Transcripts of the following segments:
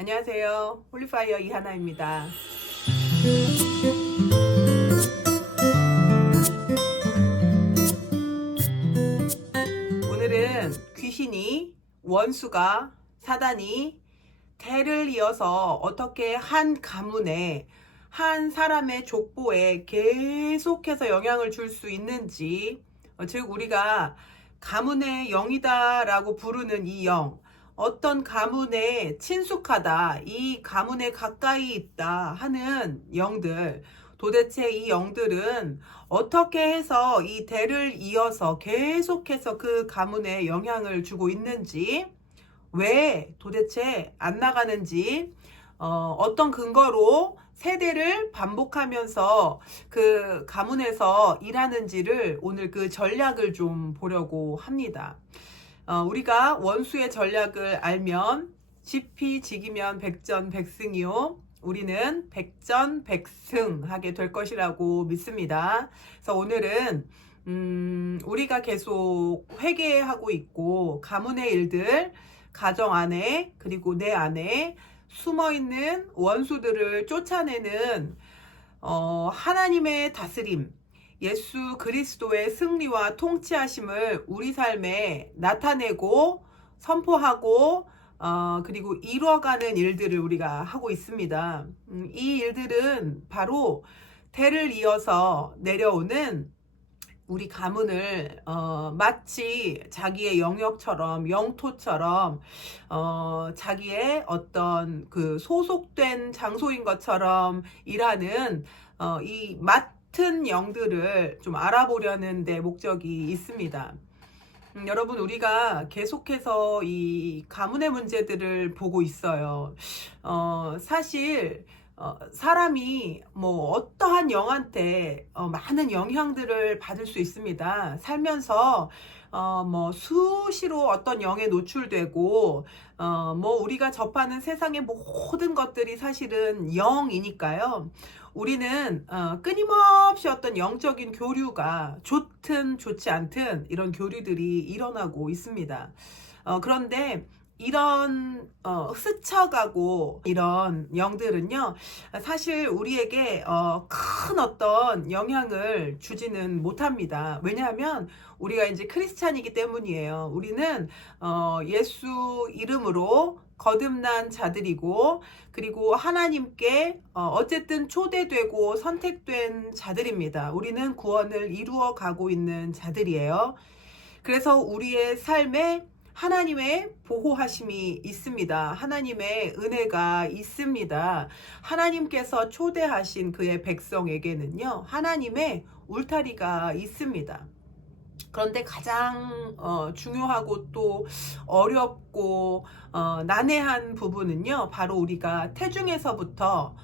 안녕하세요. 홀리파이어 이하나입니다. 오늘은 귀신이, 원수가, 사단이 대를 이어서 어떻게 한 가문에, 한 사람의 족보에 계속해서 영향을 줄 수 있는지, 즉 우리가 가문의 영이다라고 부르는 이 영, 어떤 가문에 친숙하다, 이 가문에 가까이 있다 하는 영들, 도대체 이 영들은 어떻게 해서 이 대를 이어서 계속해서 그 가문에 영향을 주고 있는지, 왜 도대체 안 나가는지, 어떤 근거로 세대를 반복하면서 그 가문에서 일하는지를 오늘 그 전략을 좀 보려고 합니다. 우리가 원수의 전략을 알면 지피지기면 백전백승이요. 우리는 백전백승하게 될 것이라고 믿습니다. 그래서 오늘은 우리가 계속 회개하고 있고 가문의 일들, 가정 안에 그리고 내 안에 숨어있는 원수들을 쫓아내는 하나님의 다스림, 예수 그리스도의 승리와 통치하심을 우리 삶에 나타내고 선포하고 그리고 이루어가는 일들을 우리가 하고 있습니다. 이 일들은 바로 대를 이어서 내려오는 우리 가문을 마치 자기의 영역처럼, 영토처럼 자기의 어떤 그 소속된 장소인 것처럼 일하는 이 맡은 영들을 좀 알아보려는 데 목적이 있습니다. 여러분, 우리가 계속해서 이 가문의 문제들을 보고 있어요. 사실 사람이 뭐 어떠한 영한테 많은 영향들을 받을 수 있습니다. 살면서 뭐 수시로 어떤 영에 노출되고 뭐 우리가 접하는 세상의 모든 것들이 사실은 영이니까요. 우리는 끊임없이 어떤 영적인 교류가 좋든 좋지 않든 이런 교류들이 일어나고 있습니다. 그런데 이런 스쳐가고 이런 영들은요, 사실 우리에게 큰 어떤 영향을 주지는 못합니다. 왜냐하면 우리가 이제 크리스찬이기 때문이에요. 우리는 예수 이름으로 거듭난 자들이고, 그리고 하나님께 어쨌든 초대되고 선택된 자들입니다. 우리는 구원을 이루어 가고 있는 자들이에요. 그래서 우리의 삶에 하나님의 보호하심이 있습니다. 하나님의 은혜가 있습니다. 하나님께서 초대하신 그의 백성에게는요, 하나님의 울타리가 있습니다. 그런데 가장 중요하고 또 어렵고 난해한 부분은요, 바로 우리가 태중에서부터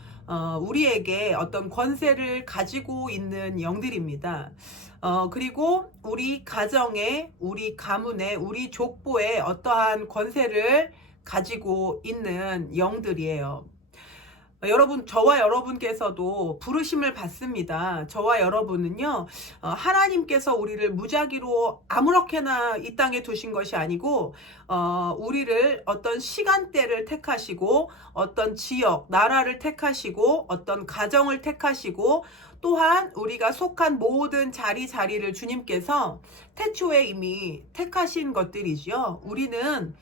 우리에게 어떤 권세를 가지고 있는 영들입니다. 그리고 우리 가정에, 우리 가문에, 우리 족보에 어떠한 권세를 가지고 있는 영들이에요. 여러분, 저와 여러분께서도 부르심을 받습니다. 저와 여러분은요, 하나님께서 우리를 무작위로 아무렇게나 이 땅에 두신 것이 아니고, 우리를 어떤 시간대를 택하시고, 어떤 지역, 나라를 택하시고, 어떤 가정을 택하시고, 또한 우리가 속한 모든 자리를 주님께서 태초에 이미 택하신 것들이지요. 우리는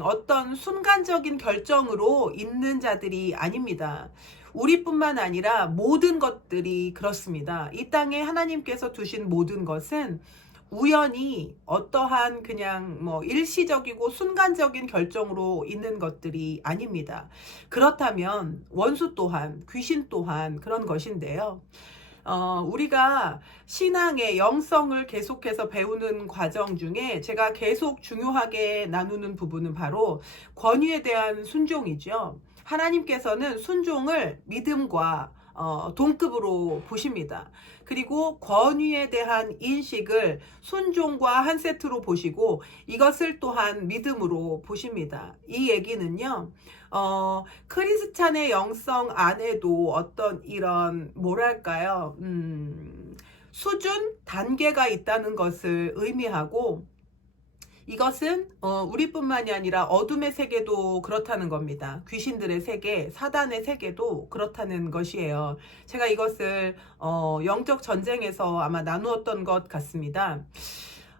어떤 순간적인 결정으로 있는 자들이 아닙니다. 우리뿐만 아니라 모든 것들이 그렇습니다. 이 땅에 하나님께서 두신 모든 것은 우연히 어떠한 그냥 뭐 일시적이고 순간적인 결정으로 있는 것들이 아닙니다. 그렇다면 원수 또한, 귀신 또한 그런 것인데요. 우리가 신앙의 영성을 계속해서 배우는 과정 중에 제가 계속 중요하게 나누는 부분은 바로 권위에 대한 순종이죠. 하나님께서는 순종을 믿음과 동급으로 보십니다. 그리고 권위에 대한 인식을 순종과 한 세트로 보시고 이것을 또한 믿음으로 보십니다. 이 얘기는요, 크리스찬의 영성 안에도 어떤 이런 뭐랄까요, 수준, 단계가 있다는 것을 의미하고 이것은 우리뿐만이 아니라 어둠의 세계도 그렇다는 겁니다. 귀신들의 세계, 사단의 세계도 그렇다는 것이에요. 제가 이것을 영적 전쟁에서 아마 나누었던 것 같습니다.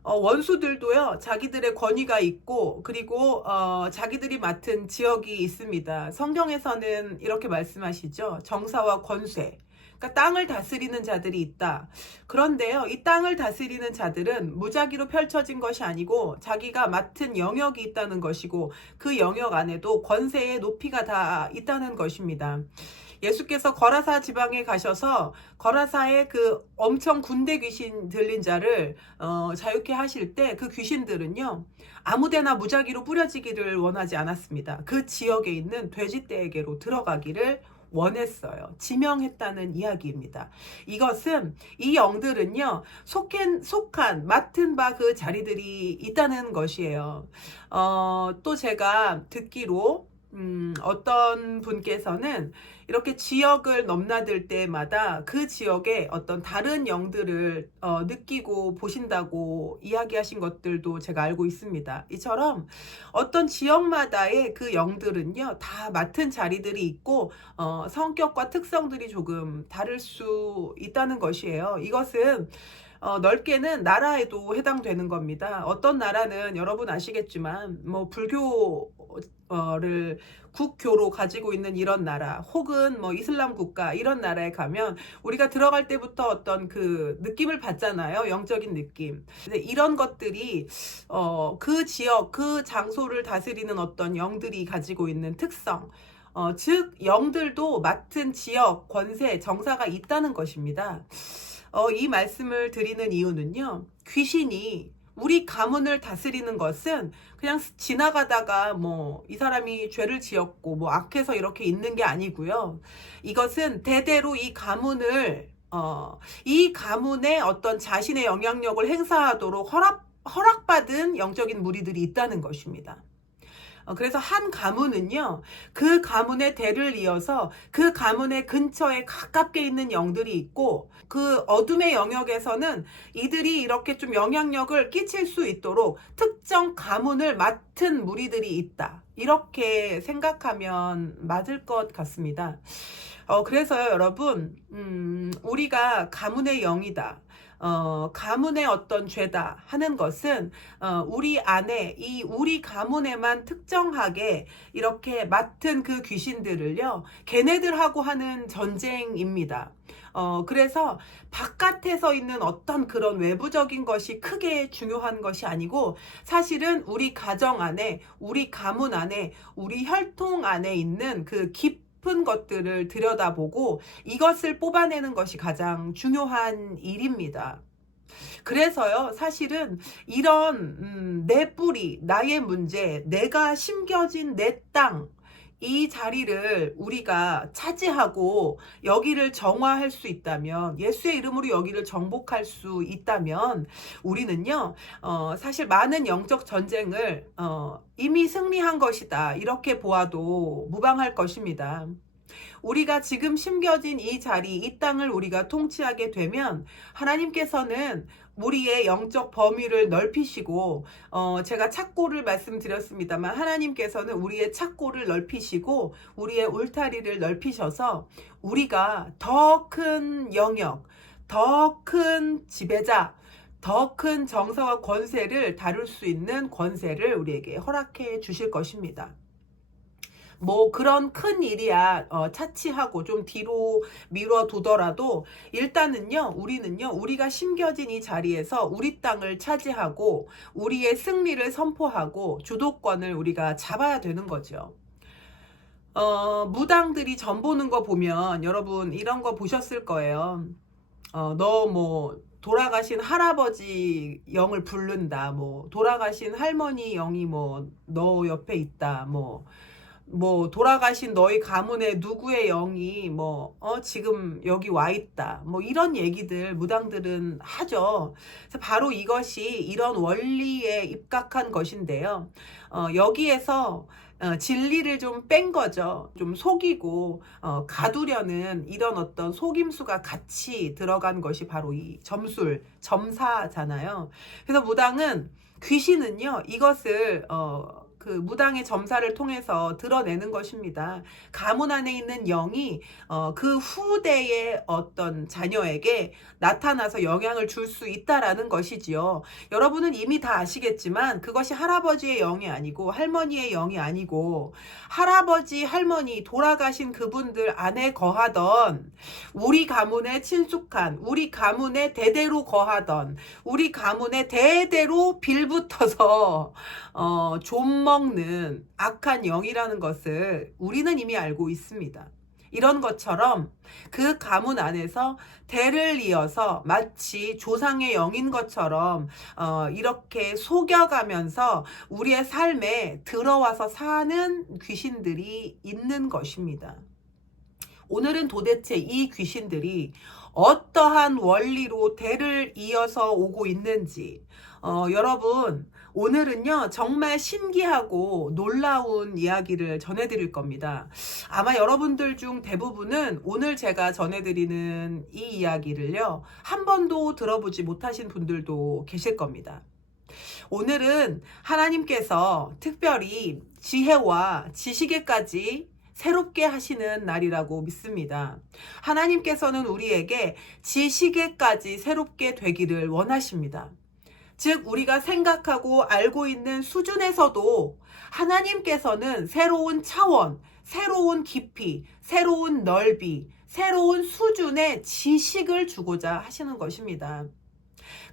원수들도요, 자기들의 권위가 있고, 그리고 자기들이 맡은 지역이 있습니다. 성경에서는 이렇게 말씀하시죠. 정사와 권세. 그러니까 땅을 다스리는 자들이 있다. 그런데요, 이 땅을 다스리는 자들은 무작위로 펼쳐진 것이 아니고 자기가 맡은 영역이 있다는 것이고, 그 영역 안에도 권세의 높이가 다 있다는 것입니다. 예수께서 거라사 지방에 가셔서 거라사의 그 엄청 군대 귀신 들린 자를 자유케 하실 때 그 귀신들은요, 아무데나 무작위로 뿌려지기를 원하지 않았습니다. 그 지역에 있는 돼지떼에게로 들어가기를 원했어요. 지명했다는 이야기입니다. 이것은 이 영들은요, 속한 맡은 바 그 자리들이 있다는 것이에요. 또 제가 듣기로 어떤 분께서는 이렇게 지역을 넘나들 때마다 그 지역에 어떤 다른 영들을 느끼고 보신다고 이야기하신 것들도 제가 알고 있습니다. 이처럼 어떤 지역마다의 그 영들은요, 다 맡은 자리들이 있고 성격과 특성들이 조금 다를 수 있다는 것이에요. 이것은 넓게는 나라에도 해당되는 겁니다. 어떤 나라는 여러분 아시겠지만 뭐 불교를 국교로 가지고 있는 이런 나라, 혹은 뭐 이슬람 국가 이런 나라에 가면 우리가 들어갈 때부터 어떤 그 느낌을 받잖아요. 영적인 느낌. 근데 이런 것들이 그 지역, 그 장소를 다스리는 어떤 영들이 가지고 있는 특성, 즉 영들도 맡은 지역, 권세, 정사가 있다는 것입니다. 이 말씀을 드리는 이유는요, 귀신이 우리 가문을 다스리는 것은 그냥 지나가다가 뭐 이 사람이 죄를 지었고 뭐 악해서 이렇게 있는 게 아니고요. 이것은 대대로 이 가문을 이 가문의 어떤 자신의 영향력을 행사하도록 허락받은 영적인 무리들이 있다는 것입니다. 그래서 한 가문은요, 그 가문의 대를 이어서 그 가문의 근처에 가깝게 있는 영들이 있고, 그 어둠의 영역에서는 이들이 이렇게 좀 영향력을 끼칠 수 있도록 특정 가문을 맡은 무리들이 있다. 이렇게 생각하면 맞을 것 같습니다. 그래서요, 여러분, 우리가 가문의 영이다. 가문의 어떤 죄다 하는 것은 우리 안에 우리 가문에만 특정하게 이렇게 맡은 그 귀신들을요, 걔네들하고 하는 전쟁입니다. 그래서 바깥에서 있는 어떤 그런 외부적인 것이 크게 중요한 것이 아니고, 사실은 우리 가정 안에, 우리 가문 안에, 우리 혈통 안에 있는 그 깊은 것들을 들여다보고 이것을 뽑아내는 것이 가장 중요한 일입니다. 그래서요, 사실은 이런 내 뿌리, 나의 문제, 내가 심겨진 내 땅, 이 자리를 우리가 차지하고 여기를 정화할 수 있다면, 예수의 이름으로 여기를 정복할 수 있다면, 우리는요, 사실 많은 영적 전쟁을 이미 승리한 것이다, 이렇게 보아도 무방할 것입니다. 우리가 지금 심겨진 이 자리, 이 땅을 우리가 통치하게 되면 하나님께서는 우리의 영적 범위를 넓히시고, 제가 착고를 말씀드렸습니다만, 하나님께서는 우리의 착고를 넓히시고 우리의 울타리를 넓히셔서 우리가 더 큰 영역, 더 큰 지배자, 더 큰 정사와 권세를 다룰 수 있는 권세를 우리에게 허락해 주실 것입니다. 뭐 그런 큰 일이야 차치하고 좀 뒤로 미뤄두더라도, 일단은요, 우리는요, 우리가 심겨진 이 자리에서 우리 땅을 차지하고 우리의 승리를 선포하고 주도권을 우리가 잡아야 되는 거죠. 무당들이 전 보는 거 보면 여러분 이런 거 보셨을 거예요. 너 뭐 돌아가신 할아버지 영을 부른다, 뭐 돌아가신 할머니 영이 뭐 너 옆에 있다, 뭐 돌아가신 너희 가문의 누구의 영이 지금 여기 와 있다, 뭐 이런 얘기들 무당들은 하죠. 그래서 바로 이것이 이런 원리에 입각한 것인데요. 여기에서 진리를 좀 뺀 거죠. 좀 속이고 가두려는 이런 어떤 속임수가 같이 들어간 것이 바로 이 점술, 점사잖아요. 그래서 무당은 귀신은요, 이것을 그 무당의 점사를 통해서 드러내는 것입니다. 가문 안에 있는 영이 그 후대의 어떤 자녀에게 나타나서 영향을 줄 수 있다라는 것이지요. 여러분은 이미 다 아시겠지만 그것이 할아버지의 영이 아니고 할머니의 영이 아니고 할아버지, 할머니 돌아가신 그분들 안에 거하던 우리 가문에 친숙한, 우리 가문에 대대로 거하던, 우리 가문에 대대로 빌붙어서 좀 먹는 악한 영이라는 것을 우리는 이미 알고 있습니다. 이런 것처럼 그 가문 안에서 대를 이어서 마치 조상의 영인 것처럼 이렇게 속여가면서 우리의 삶에 들어와서 사는 귀신들이 있는 것입니다. 오늘은 도대체 이 귀신들이 어떠한 원리로 대를 이어서 오고 있는지 여러분, 오늘은요 정말 신기하고 놀라운 이야기를 전해드릴 겁니다. 아마 여러분들 중 대부분은 오늘 제가 전해드리는 이 이야기를요 한 번도 들어보지 못하신 분들도 계실 겁니다. 오늘은 하나님께서 특별히 지혜와 지식에까지 새롭게 하시는 날이라고 믿습니다. 하나님께서는 우리에게 지식에까지 새롭게 되기를 원하십니다. 즉 우리가 생각하고 알고 있는 수준에서도 하나님께서는 새로운 차원, 새로운 깊이, 새로운 넓이, 새로운 수준의 지식을 주고자 하시는 것입니다.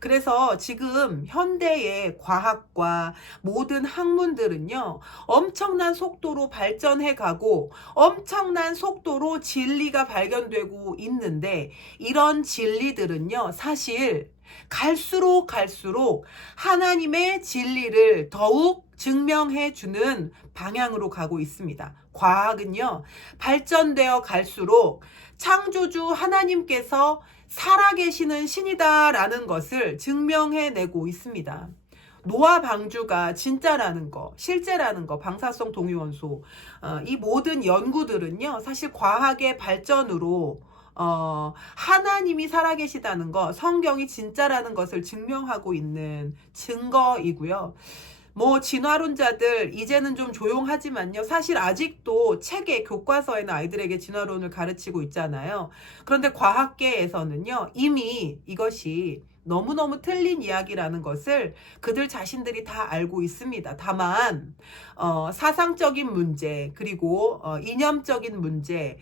그래서 지금 현대의 과학과 모든 학문들은요 엄청난 속도로 발전해 가고 엄청난 속도로 진리가 발견되고 있는데, 이런 진리들은요 사실 갈수록 하나님의 진리를 더욱 증명해 주는 방향으로 가고 있습니다. 과학은요 발전되어 갈수록 창조주 하나님께서 살아계시는 신이다라는 것을 증명해내고 있습니다. 노아 방주가 진짜라는 거, 실제라는 거, 방사성 동위원소, 이 모든 연구들은요 사실 과학의 발전으로 하나님이 살아계시다는 거, 성경이 진짜라는 것을 증명하고 있는 증거이고요. 뭐 진화론자들 이제는 좀 조용하지만요 사실 아직도 책에, 교과서에는 아이들에게 진화론을 가르치고 있잖아요. 그런데 과학계에서는요 이미 이것이 너무너무 틀린 이야기라는 것을 그들 자신들이 다 알고 있습니다. 다만 사상적인 문제, 그리고 이념적인 문제,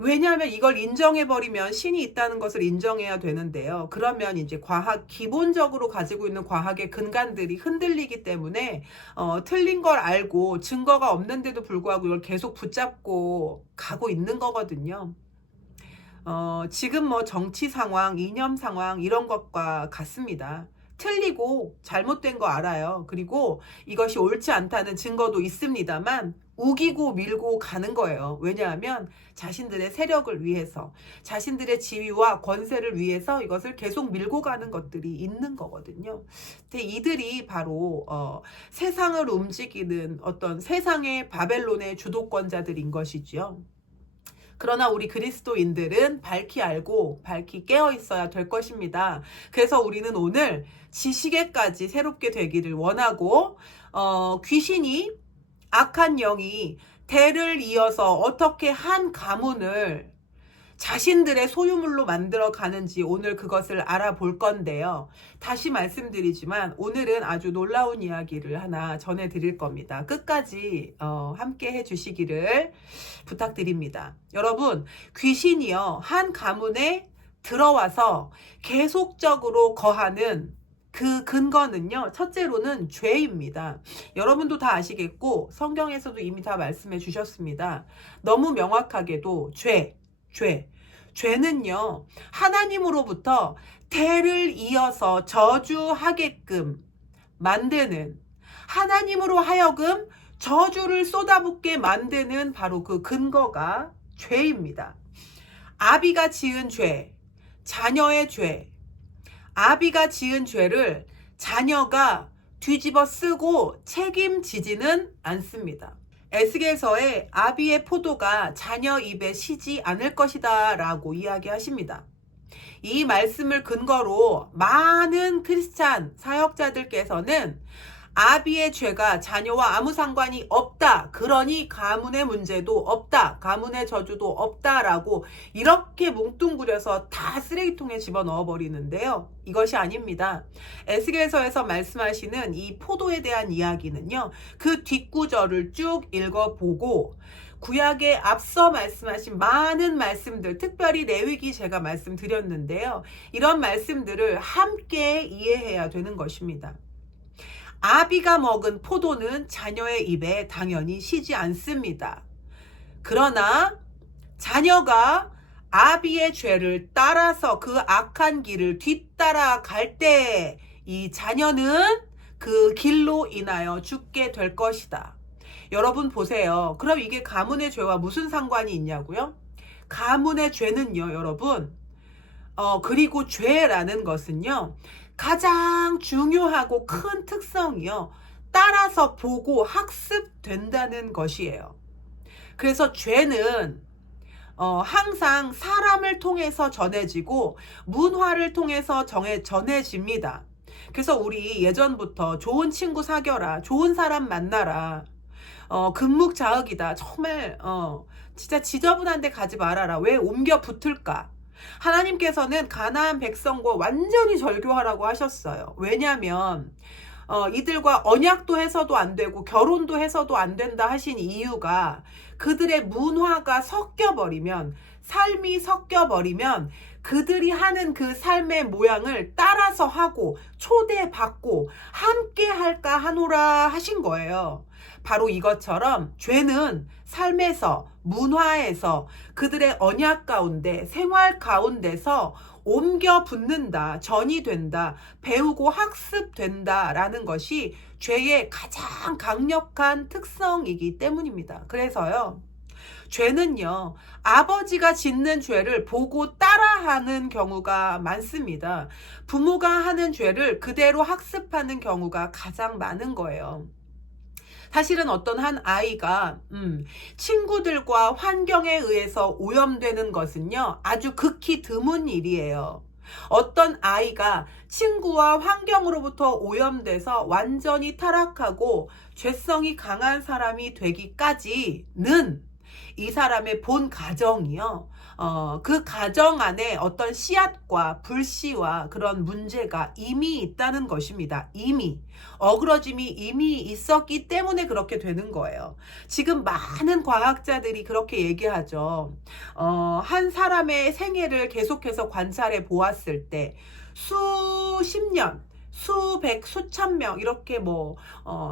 왜냐하면 이걸 인정해버리면 신이 있다는 것을 인정해야 되는데요. 그러면 이제 기본적으로 가지고 있는 과학의 근간들이 흔들리기 때문에 틀린 걸 알고 증거가 없는데도 불구하고 이걸 계속 붙잡고 가고 있는 거거든요. 지금 뭐 정치 상황, 이념 상황 이런 것과 같습니다. 틀리고 잘못된 거 알아요. 그리고 이것이 옳지 않다는 증거도 있습니다만 우기고 밀고 가는 거예요. 왜냐하면 자신들의 세력을 위해서, 자신들의 지위와 권세를 위해서 이것을 계속 밀고 가는 것들이 있는 거거든요. 근데 이들이 바로 세상을 움직이는 어떤 세상의 바벨론의 주도권자들인 것이죠. 그러나 우리 그리스도인들은 밝히 알고 밝히 깨어 있어야 될 것입니다. 그래서 우리는 오늘 지식에까지 새롭게 되기를 원하고, 귀신이, 악한 영이 대를 이어서 어떻게 한 가문을 자신들의 소유물로 만들어 가는지 오늘 그것을 알아볼 건데요. 다시 말씀드리지만 오늘은 아주 놀라운 이야기를 하나 전해드릴 겁니다. 끝까지 함께 해주시기를 부탁드립니다. 여러분, 귀신이요 한 가문에 들어와서 계속적으로 거하는 그 근거는요 첫째로는 죄입니다. 여러분도 다 아시겠고 성경에서도 이미 다 말씀해 주셨습니다. 너무 명확하게도 죄는요 하나님으로부터 대를 이어서 저주하게끔 만드는, 하나님으로 하여금 저주를 쏟아붓게 만드는 바로 그 근거가 죄입니다. 아비가 지은 죄, 자녀의 죄, 아비가 지은 죄를 자녀가 뒤집어 쓰고 책임지지는 않습니다. 에스겔서에 아비의 포도가 자녀 입에 시지 않을 것이다 라고 이야기하십니다. 이 말씀을 근거로 많은 크리스찬 사역자들께서는 아비의 죄가 자녀와 아무 상관이 없다. 그러니 가문의 문제도 없다. 가문의 저주도 없다라고 이렇게 뭉뚱그려서 다 쓰레기통에 집어넣어 버리는데요. 이것이 아닙니다. 에스겔서에서 말씀하시는 이 포도에 대한 이야기는요. 그 뒷구절을 쭉 읽어보고 구약에 앞서 말씀하신 많은 말씀들, 특별히 레위기 제가 말씀드렸는데요. 이런 말씀들을 함께 이해해야 되는 것입니다. 아비가 먹은 포도는 자녀의 입에 당연히 쉬지 않습니다. 그러나 자녀가 아비의 죄를 따라서 그 악한 길을 뒤따라 갈 때 이 자녀는 그 길로 인하여 죽게 될 것이다. 여러분 보세요. 그럼 이게 가문의 죄와 무슨 상관이 있냐고요? 가문의 죄는요, 여러분. 그리고 죄라는 것은요. 가장 중요하고 큰 특성이요. 따라서 보고 학습된다는 것이에요. 그래서 죄는 항상 사람을 통해서 전해지고 문화를 통해서 전해집니다. 그래서 우리 예전부터 좋은 친구 사겨라, 좋은 사람 만나라, 금묵자흑이다. 정말 진짜 지저분한 데 가지 말아라. 왜 옮겨 붙을까? 하나님께서는 가나안 백성과 완전히 절교하라고 하셨어요. 왜냐하면 이들과 언약도 해서도 안 되고 결혼도 해서도 안 된다 하신 이유가 그들의 문화가 섞여버리면, 삶이 섞여버리면 그들이 하는 그 삶의 모양을 따라서 하고 초대받고 함께 할까 하노라 하신 거예요. 바로 이것처럼 죄는 삶에서, 문화에서, 그들의 언약 가운데, 생활 가운데서 옮겨 붙는다, 전이 된다, 배우고 학습된다라는 것이 죄의 가장 강력한 특성이기 때문입니다. 그래서요, 죄는요, 아버지가 짓는 죄를 보고 따라하는 경우가 많습니다. 부모가 하는 죄를 그대로 학습하는 경우가 가장 많은 거예요. 사실은 어떤 한 아이가 친구들과 환경에 의해서 오염되는 것은요, 아주 극히 드문 일이에요. 어떤 아이가 친구와 환경으로부터 오염돼서 완전히 타락하고 죄성이 강한 사람이 되기까지는 이 사람의 본 가정이요, 그 가정 안에 어떤 씨앗과 불씨와 그런 문제가 이미 있다는 것입니다. 이미 어그러짐이 이미 있었기 때문에 그렇게 되는 거예요. 지금 많은 과학자들이 그렇게 얘기하죠. 한 사람의 생애를 계속해서 관찰해 보았을 때 수십 년, 수백, 수천 명 이렇게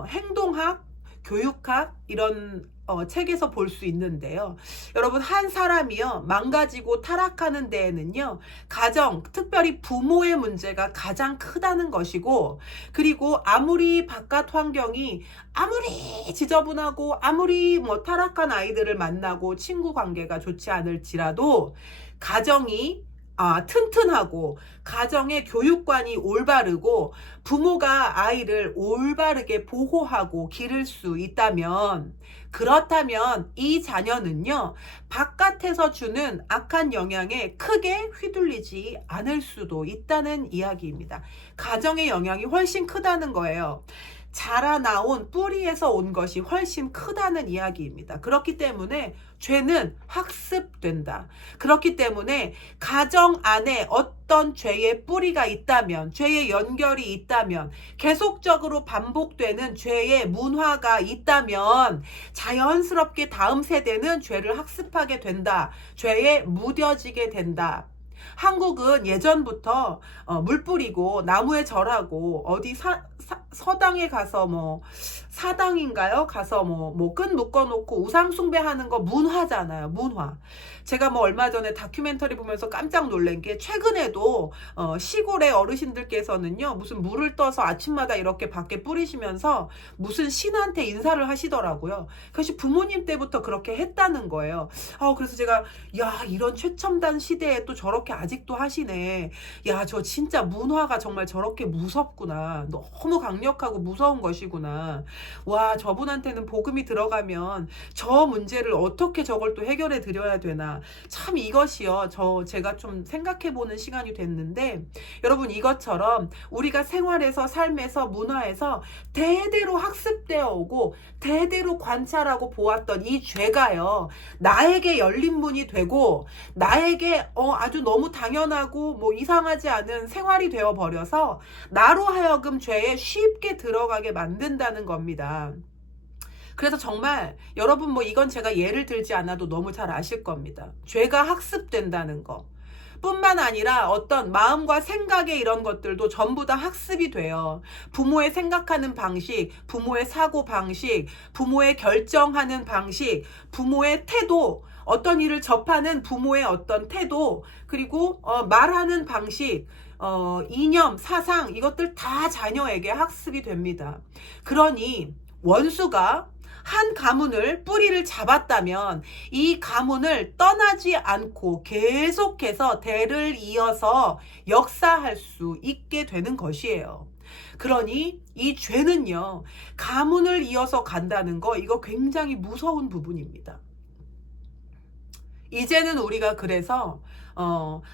행동학, 교육학 이런 책에서 볼 수 있는데요. 여러분, 한 사람이요, 망가지고 타락하는 데에는요, 가정, 특별히 부모의 문제가 가장 크다는 것이고, 그리고 아무리 바깥 환경이 아무리 지저분하고 아무리 타락한 아이들을 만나고 친구 관계가 좋지 않을지라도 가정이 튼튼하고 가정의 교육관이 올바르고 부모가 아이를 올바르게 보호하고 기를 수 있다면, 그렇다면 이 자녀는요, 바깥에서 주는 악한 영향에 크게 휘둘리지 않을 수도 있다는 이야기입니다. 가정의 영향이 훨씬 크다는 거예요. 자라나온 뿌리에서 온 것이 훨씬 크다는 이야기입니다. 그렇기 때문에 죄는 학습된다. 그렇기 때문에 가정 안에 어떤 죄의 뿌리가 있다면, 죄의 연결이 있다면, 계속적으로 반복되는 죄의 문화가 있다면 자연스럽게 다음 세대는 죄를 학습하게 된다. 죄에 무뎌지게 된다. 한국은 예전부터 물 뿌리고 나무에 절하고 어디 서당에 가서 사당인가요? 가서 끈 묶어놓고 우상 숭배하는 거 문화잖아요. 문화. 제가 얼마 전에 다큐멘터리 보면서 깜짝 놀란 게, 최근에도 시골의 어르신들께서는요, 무슨 물을 떠서 아침마다 이렇게 밖에 뿌리시면서 무슨 신한테 인사를 하시더라고요. 그것이 부모님 때부터 그렇게 했다는 거예요. 그래서 제가 이런 최첨단 시대에 또 저렇게 아직도 하시네. 야, 저 진짜 문화가 정말 저렇게 무섭구나. 너무 강력하고 무서운 것이구나. 와, 저분한테는 복음이 들어가면 저 문제를 어떻게 저걸 또 해결해 드려야 되나. 참 이것이요. 제가 좀 생각해 보는 시간이 됐는데, 여러분 이것처럼 우리가 생활에서, 삶에서, 문화에서 대대로 학습되어 오고 대대로 관찰하고 보았던 이 죄가요, 나에게 열린 문이 되고 나에게 아주 너무 당연하고 뭐 이상하지 않은 생활이 되어 버려서 나로 하여금 죄에 쉽게 들어가게 만든다는 겁니다. 그래서 정말 여러분, 뭐 이건 제가 예를 들지 않아도 너무 잘 아실 겁니다. 죄가 학습된다는 거 뿐만 아니라 어떤 마음과 생각의 이런 것들도 전부 다 학습이 돼요. 부모의 생각하는 방식, 부모의 사고 방식, 부모의 결정하는 방식, 부모의 태도, 어떤 일을 접하는 부모의 어떤 태도, 그리고 말하는 방식, 이념, 사상, 이것들 다 자녀에게 학습이 됩니다. 그러니 원수가 한 가문을, 뿌리를 잡았다면 이 가문을 떠나지 않고 계속해서 대를 이어서 역사할 수 있게 되는 것이에요. 그러니 이 죄는요, 가문을 이어서 간다는 거, 이거 굉장히 무서운 부분입니다. 이제는 우리가 그래서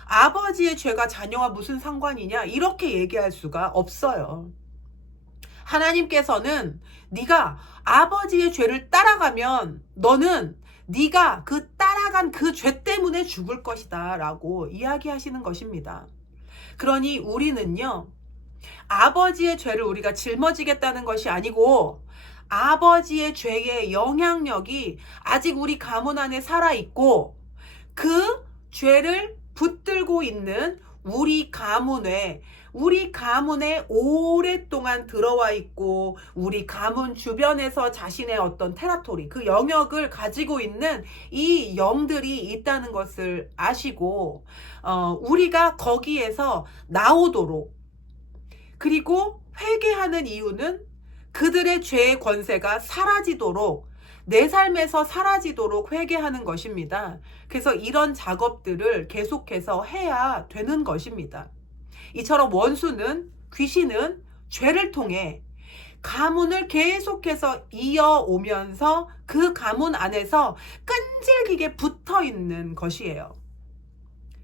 아버지의 죄가 자녀와 무슨 상관이냐, 이렇게 얘기할 수가 없어요. 하나님께서는 네가 아버지의 죄를 따라가면 너는 네가 그 따라간 그 죄 때문에 죽을 것이다 라고 이야기하시는 것입니다. 그러니 우리는요, 아버지의 죄를 우리가 짊어지겠다는 것이 아니고 아버지의 죄의 영향력이 아직 우리 가문 안에 살아있고 그 죄를 붙들고 있는 우리 가문에 오랫동안 들어와 있고 우리 가문 주변에서 자신의 어떤 테라토리, 그 영역을 가지고 있는 이 영들이 있다는 것을 아시고 우리가 거기에서 나오도록, 그리고 회개하는 이유는 그들의 죄의 권세가 사라지도록, 내 삶에서 사라지도록 회개하는 것입니다. 그래서 이런 작업들을 계속해서 해야 되는 것입니다. 이처럼 원수는, 귀신은 죄를 통해 가문을 계속해서 이어오면서 그 가문 안에서 끈질기게 붙어 있는 것이에요.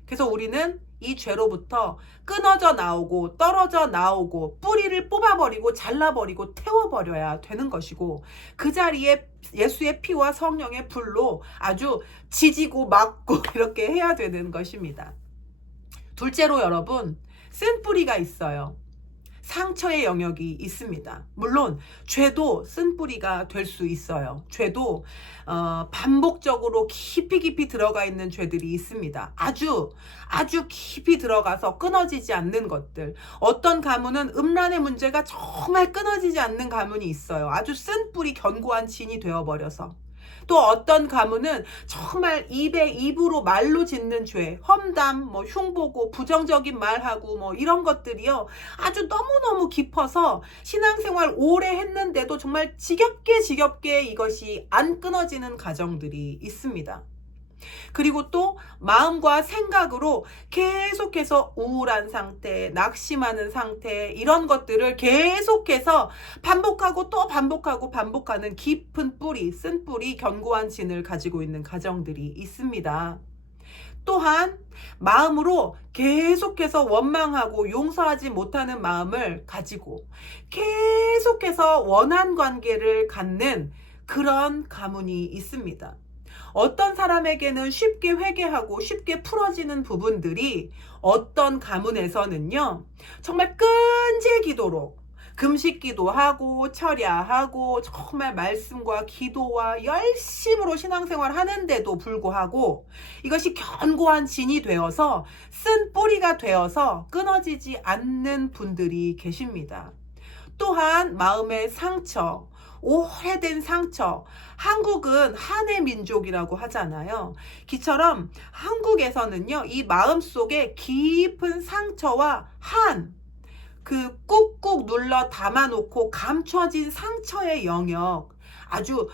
그래서 우리는 이 죄로부터 끊어져 나오고 떨어져 나오고 뿌리를 뽑아버리고 잘라버리고 태워버려야 되는 것이고, 그 자리에 예수의 피와 성령의 불로 아주 지지고 막고 이렇게 해야 되는 것입니다. 둘째로 여러분, 쓴뿌리가 있어요. 상처의 영역이 있습니다. 물론 죄도 쓴뿌리가 될 수 있어요. 죄도 반복적으로 깊이 들어가 있는 죄들이 있습니다. 아주 깊이 들어가서 끊어지지 않는 것들. 어떤 가문은 음란의 문제가 정말 끊어지지 않는 가문이 있어요. 아주 쓴뿌리 견고한 진이 되어버려서. 또 어떤 가문은 정말 입으로 말로 짓는 죄, 험담, 흉보고 부정적인 말하고 이런 것들이요, 아주 너무너무 깊어서 신앙생활 오래 했는데도 정말 지겹게 이것이 안 끊어지는 가정들이 있습니다. 그리고 또 마음과 생각으로 계속해서 우울한 상태, 낙심하는 상태, 이런 것들을 계속해서 반복하고 또 반복하는 깊은 뿌리, 쓴 뿌리, 견고한 진을 가지고 있는 가정들이 있습니다. 또한 마음으로 계속해서 원망하고 용서하지 못하는 마음을 가지고 계속해서 원한 관계를 갖는 그런 가문이 있습니다. 어떤 사람에게는 쉽게 회개하고 쉽게 풀어지는 부분들이 어떤 가문에서는요, 정말 끈질기도록 금식기도 하고 철야하고 정말 말씀과 기도와 열심으로 신앙생활 하는데도 불구하고 이것이 견고한 진이 되어서 쓴 뿌리가 되어서 끊어지지 않는 분들이 계십니다. 또한 마음의 상처, 오래된 상처. 한국은 한의 민족이라고 하잖아요. 기처럼 한국에서는요, 이 마음속에 깊은 상처와 그 꾹꾹 눌러 담아놓고 감춰진 상처의 영역, 아주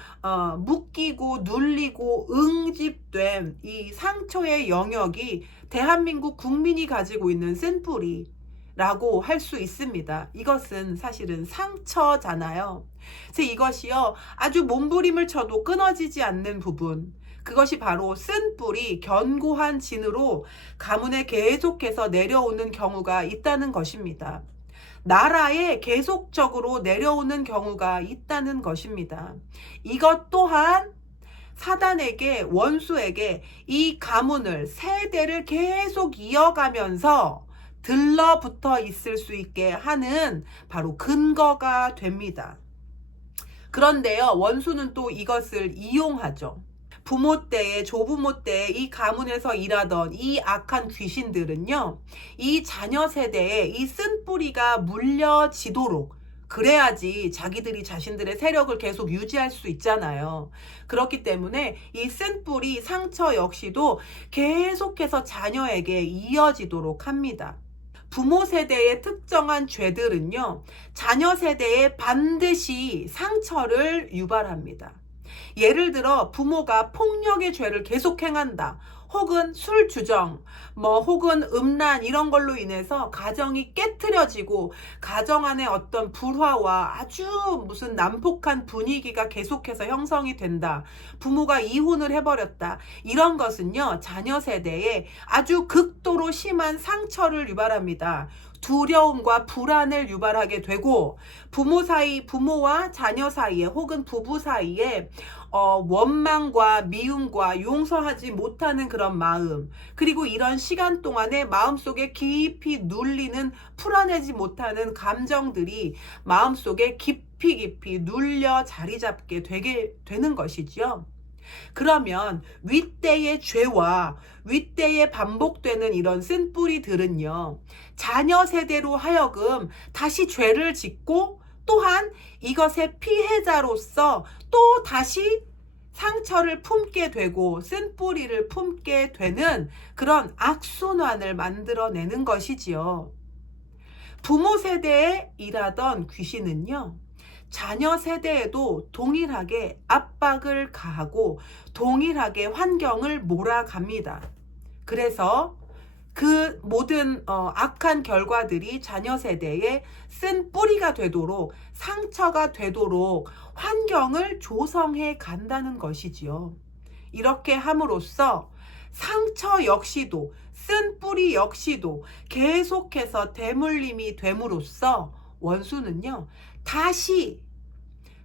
묶이고 눌리고 응집된 이 상처의 영역이 대한민국 국민이 가지고 있는 쓴뿌리라고 할 수 있습니다. 이것은 사실은 상처잖아요. 그래서 이것이요, 아주 몸부림을 쳐도 끊어지지 않는 부분, 그것이 바로 쓴뿌리, 견고한 진으로 가문에 계속해서 내려오는 경우가 있다는 것입니다. 나라에 계속적으로 내려오는 경우가 있다는 것입니다. 이것 또한 사단에게, 원수에게 이 가문을, 세대를 계속 이어가면서 들러붙어 있을 수 있게 하는 바로 근거가 됩니다. 그런데요, 원수는 또 이것을 이용하죠. 부모 때에, 조부모 때에 이 가문에서 일하던 이 악한 귀신들은요, 이 자녀 세대에 이 쓴뿌리가 물려지도록, 그래야지 자기들이 자신들의 세력을 계속 유지할 수 있잖아요. 그렇기 때문에 이 쓴뿌리, 상처 역시도 계속해서 자녀에게 이어지도록 합니다. 부모 세대의 특정한 죄들은요, 자녀 세대에 반드시 상처를 유발합니다. 예를 들어 부모가 폭력의 죄를 계속 행한다, 혹은 술 주정, 혹은 음란, 이런 걸로 인해서 가정이 깨트려지고 가정 안에 어떤 불화와 아주 무슨 난폭한 분위기가 계속해서 형성이 된다, 부모가 이혼을 해버렸다, 이런 것은요, 자녀 세대에 아주 극도로 심한 상처를 유발합니다. 두려움과 불안을 유발하게 되고, 부모 사이, 부모와 자녀 사이에, 혹은 부부 사이에 원망과 미움과 용서하지 못하는 그런 마음, 그리고 이런 시간 동안에 마음속에 깊이 눌리는, 풀어내지 못하는 감정들이 마음속에 깊이 눌려 자리 잡게 되게 되는 것이지요. 그러면 윗대의 죄와 윗대에 반복되는 이런 쓴뿌리들은요, 자녀 세대로 하여금 다시 죄를 짓고, 또한 이것의 피해자로서 또 다시 상처를 품게 되고 쓴뿌리를 품게 되는 그런 악순환을 만들어내는 것이지요. 부모 세대에 일하던 귀신은요, 자녀 세대에도 동일하게 압박을 가하고 동일하게 환경을 몰아갑니다. 그래서 그 모든 악한 결과들이 자녀 세대에 쓴뿌리가 되도록, 상처가 되도록 환경을 조성해 간다는 것이지요. 이렇게 함으로써 상처 역시도, 쓴뿌리 역시도 계속해서 대물림이 됨으로써 원수는요, 다시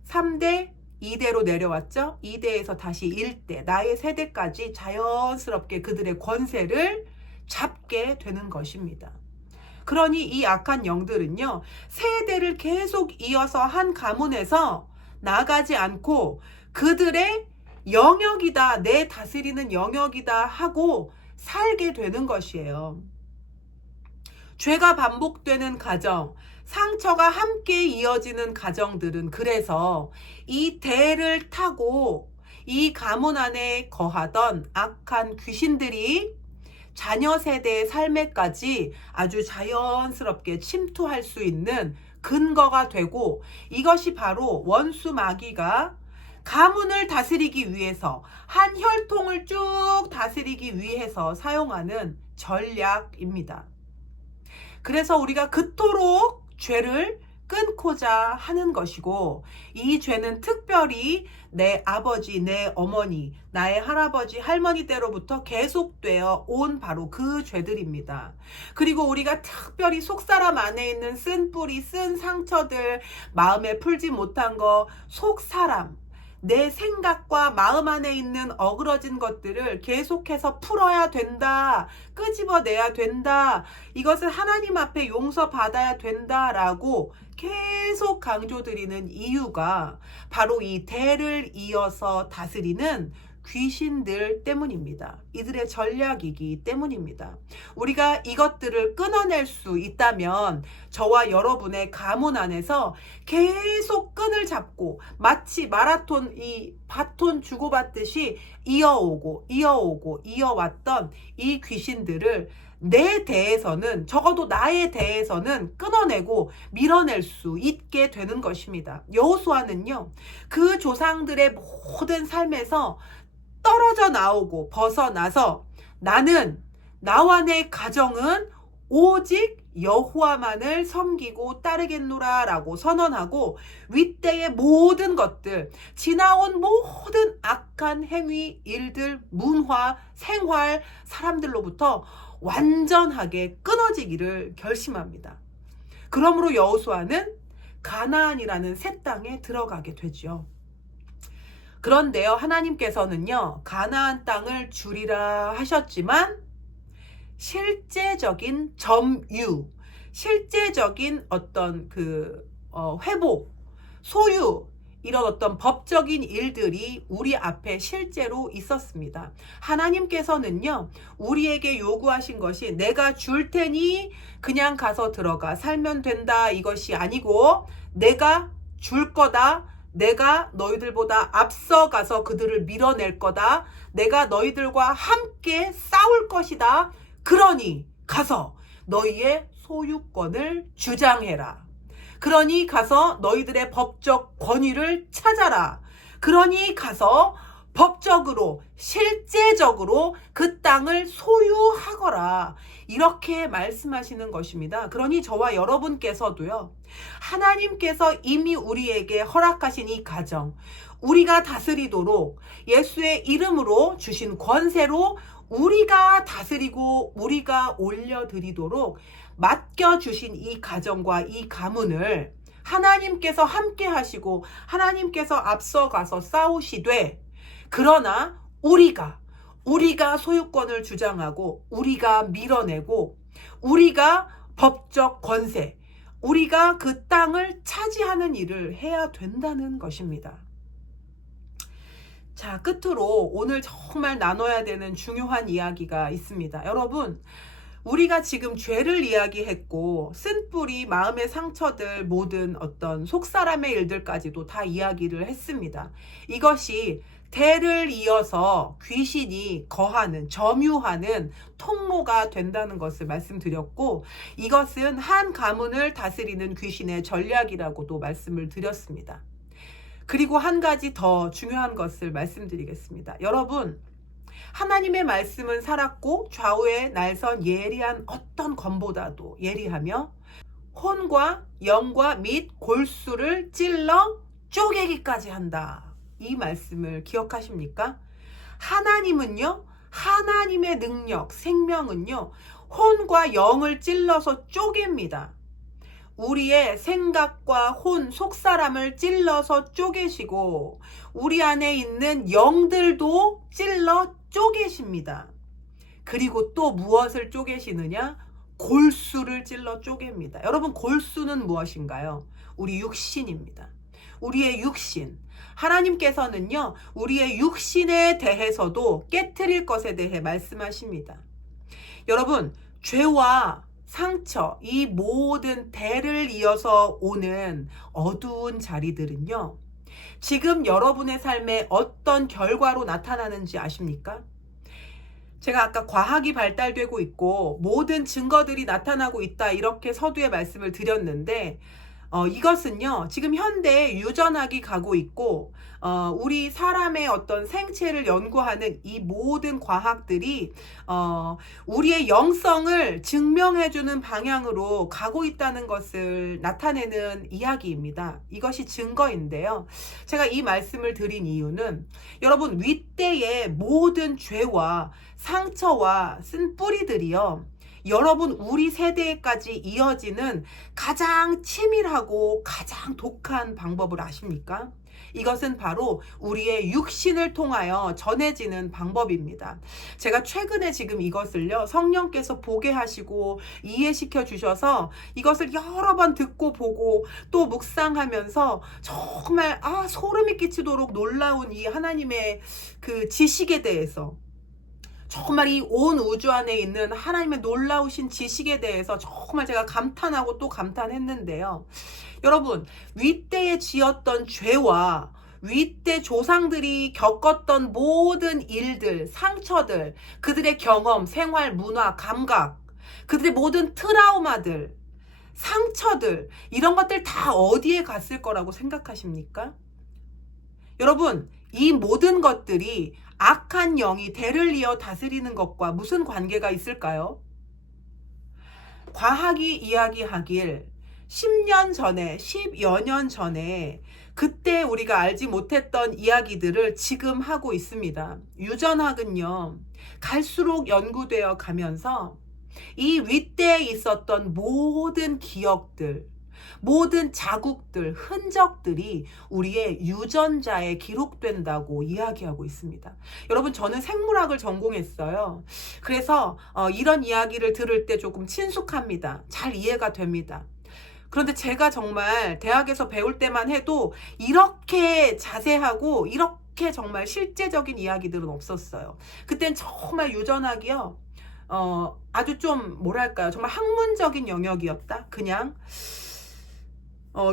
3대 2대로 내려왔죠. 2대에서 다시 1대, 나의 세대까지 자연스럽게 그들의 권세를 잡게 되는 것입니다. 그러니 이 악한 영들은요, 세대를 계속 이어서 한 가문에서 나가지 않고 그들의 영역이다, 내 다스리는 영역이다 하고 살게 되는 것이에요. 죄가 반복되는 가정, 상처가 함께 이어지는 가정들은 그래서 이 대를 타고 이 가문 안에 거하던 악한 귀신들이 자녀 세대의 삶에까지 아주 자연스럽게 침투할 수 있는 근거가 되고, 이것이 바로 원수 마귀가 가문을 다스리기 위해서, 한 혈통을 쭉 다스리기 위해서 사용하는 전략입니다. 그래서 우리가 그토록 죄를 끊고자 하는 것이고, 이 죄는 특별히 내 아버지, 내 어머니, 나의 할아버지, 할머니 때로부터 계속되어 온 바로 그 죄들입니다. 그리고 우리가 특별히 속사람 안에 있는 쓴뿌리, 쓴 상처들, 마음에 풀지 못한 거, 속사람, 내 생각과 마음 안에 있는 어그러진 것들을 계속해서 풀어야 된다, 끄집어내야 된다, 이것을 하나님 앞에 용서받아야 된다라고 계속 강조드리는 이유가 바로 이 대를 이어서 다스리는 귀신들 때문입니다. 이들의 전략이기 때문입니다. 우리가 이것들을 끊어낼 수 있다면 저와 여러분의 가문 안에서 계속 끈을 잡고 마치 마라톤 이 바톤 주고받듯이 이어왔던 이 귀신들을 내 대해서는, 적어도 나에 대해서는 끊어내고 밀어낼 수 있게 되는 것입니다. 여호수아는요, 그 조상들의 모든 삶에서 떨어져 나오고 벗어나서 나는, 나와 내 가정은 오직 여호와만을 섬기고 따르겠노라 라고 선언하고 윗대의 모든 것들, 지나온 모든 악한 행위, 일들, 문화, 생활, 사람들로부터 완전하게 끊어지기를 결심합니다. 그러므로 여호수아는 가나안이라는 새 땅에 들어가게 되죠. 그런데요, 하나님께서는요, 가나안 땅을 주리라 하셨지만 실제적인 점유, 실제적인 어떤 회복, 소유, 이런 어떤 법적인 일들이 우리 앞에 실제로 있었습니다. 하나님께서는요, 우리에게 요구하신 것이 내가 줄 테니 그냥 가서 들어가 살면 된다, 이것이 아니고 내가 줄 거다, 내가 너희들보다 앞서가서 그들을 밀어낼 거다, 내가 너희들과 함께 싸울 것이다, 그러니 가서 너희의 소유권을 주장해라. 그러니 가서 너희들의 법적 권위를 찾아라. 그러니 가서 법적으로, 실제적으로 그 땅을 소유하거라. 이렇게 말씀하시는 것입니다. 그러니 저와 여러분께서도요, 하나님께서 이미 우리에게 허락하신 이 가정, 우리가 다스리도록 예수의 이름으로 주신 권세로 우리가 다스리고 우리가 올려드리도록 맡겨주신 이 가정과 이 가문을 하나님께서 함께 하시고 하나님께서 앞서가서 싸우시되, 그러나 우리가 소유권을 주장하고 우리가 밀어내고 우리가 법적 권세, 우리가 그 땅을 차지하는 일을 해야 된다는 것입니다. 자, 끝으로 오늘 정말 나눠야 되는 중요한 이야기가 있습니다. 여러분, 우리가 지금 죄를 이야기했고 쓴뿌리, 마음의 상처들, 모든 어떤 속사람의 일들까지도 다 이야기를 했습니다. 이것이 대를 이어서 귀신이 거하는, 점유하는 통로가 된다는 것을 말씀드렸고, 이것은 한 가문을 다스리는 귀신의 전략이라고도 말씀을 드렸습니다. 그리고 한 가지 더 중요한 것을 말씀드리겠습니다. 여러분, 하나님의 말씀은 살았고 좌우에 날선 예리한 어떤 검보다도 예리하며 혼과 영과 및 골수를 찔러 쪼개기까지 한다. 이 말씀을 기억하십니까? 하나님은요, 하나님의 능력, 생명은요, 혼과 영을 찔러서 쪼갭니다. 우리의 생각과 혼, 속사람을 찔러서 쪼개시고 우리 안에 있는 영들도 찔러 쪼개십니다. 그리고 또 무엇을 쪼개시느냐? 골수를 찔러 쪼갭니다. 여러분, 골수는 무엇인가요? 우리 육신입니다. 우리의 육신. 하나님께서는요, 우리의 육신에 대해서도 깨트릴 것에 대해 말씀하십니다. 여러분, 죄와 상처, 이 모든 대를 이어서 오는 어두운 자리들은요, 지금 여러분의 삶에 어떤 결과로 나타나는지 아십니까? 제가 아까 과학이 발달되고 있고 모든 증거들이 나타나고 있다, 이렇게 서두에 말씀을 드렸는데, 이것은요, 지금 현대에 유전학이 가고 있고, 우리 사람의 어떤 생체를 연구하는 이 모든 과학들이, 우리의 영성을 증명해주는 방향으로 가고 있다는 것을 나타내는 이야기입니다. 이것이 증거인데요. 제가 이 말씀을 드린 이유는, 여러분, 윗대의 모든 죄와 상처와 쓴 뿌리들이요, 여러분, 우리 세대까지 이어지는 가장 치밀하고 가장 독한 방법을 아십니까? 이것은 바로 우리의 육신을 통하여 전해지는 방법입니다. 제가 최근에 지금 이것을요, 성령께서 보게 하시고 이해시켜 주셔서 이것을 여러 번 듣고 보고 또 묵상하면서 정말 소름이 끼치도록 놀라운 이 하나님의 그 지식에 대해서, 정말 이 온 우주 안에 있는 하나님의 놀라우신 지식에 대해서 정말 제가 감탄하고 또 감탄했는데요. 여러분, 윗대에 지었던 죄와 윗대 조상들이 겪었던 모든 일들, 상처들, 그들의 경험, 생활, 문화, 감각, 그들의 모든 트라우마들, 상처들, 이런 것들 다 어디에 갔을 거라고 생각하십니까? 여러분, 이 모든 것들이 악한 영이 대를 이어 다스리는 것과 무슨 관계가 있을까요? 과학이 이야기하길 10년 전에, 10여 년 전에 그때 우리가 알지 못했던 이야기들을 지금 하고 있습니다. 유전학은요, 갈수록 연구되어 가면서 이 윗대에 있었던 모든 기억들, 모든 자국들, 흔적들이 우리의 유전자에 기록된다고 이야기하고 있습니다. 여러분, 저는 생물학을 전공했어요. 그래서 이런 이야기를 들을 때 조금 친숙합니다. 잘 이해가 됩니다. 그런데 제가 정말 대학에서 배울 때만 해도 이렇게 자세하고 이렇게 정말 실제적인 이야기들은 없었어요. 그땐 정말 유전학이요, 아주 좀 뭐랄까요, 정말 학문적인 영역이었다. 그냥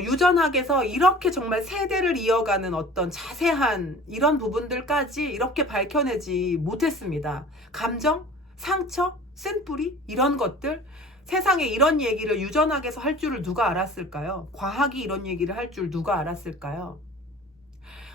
유전학에서 이렇게 정말 세대를 이어가는 어떤 자세한 이런 부분들까지 이렇게 밝혀내지 못했습니다. 감정, 상처, 쓴뿌리, 이런 것들, 세상에 이런 얘기를 유전학에서 할 줄을 누가 알았을까요? 과학이 이런 얘기를 할 줄 누가 알았을까요?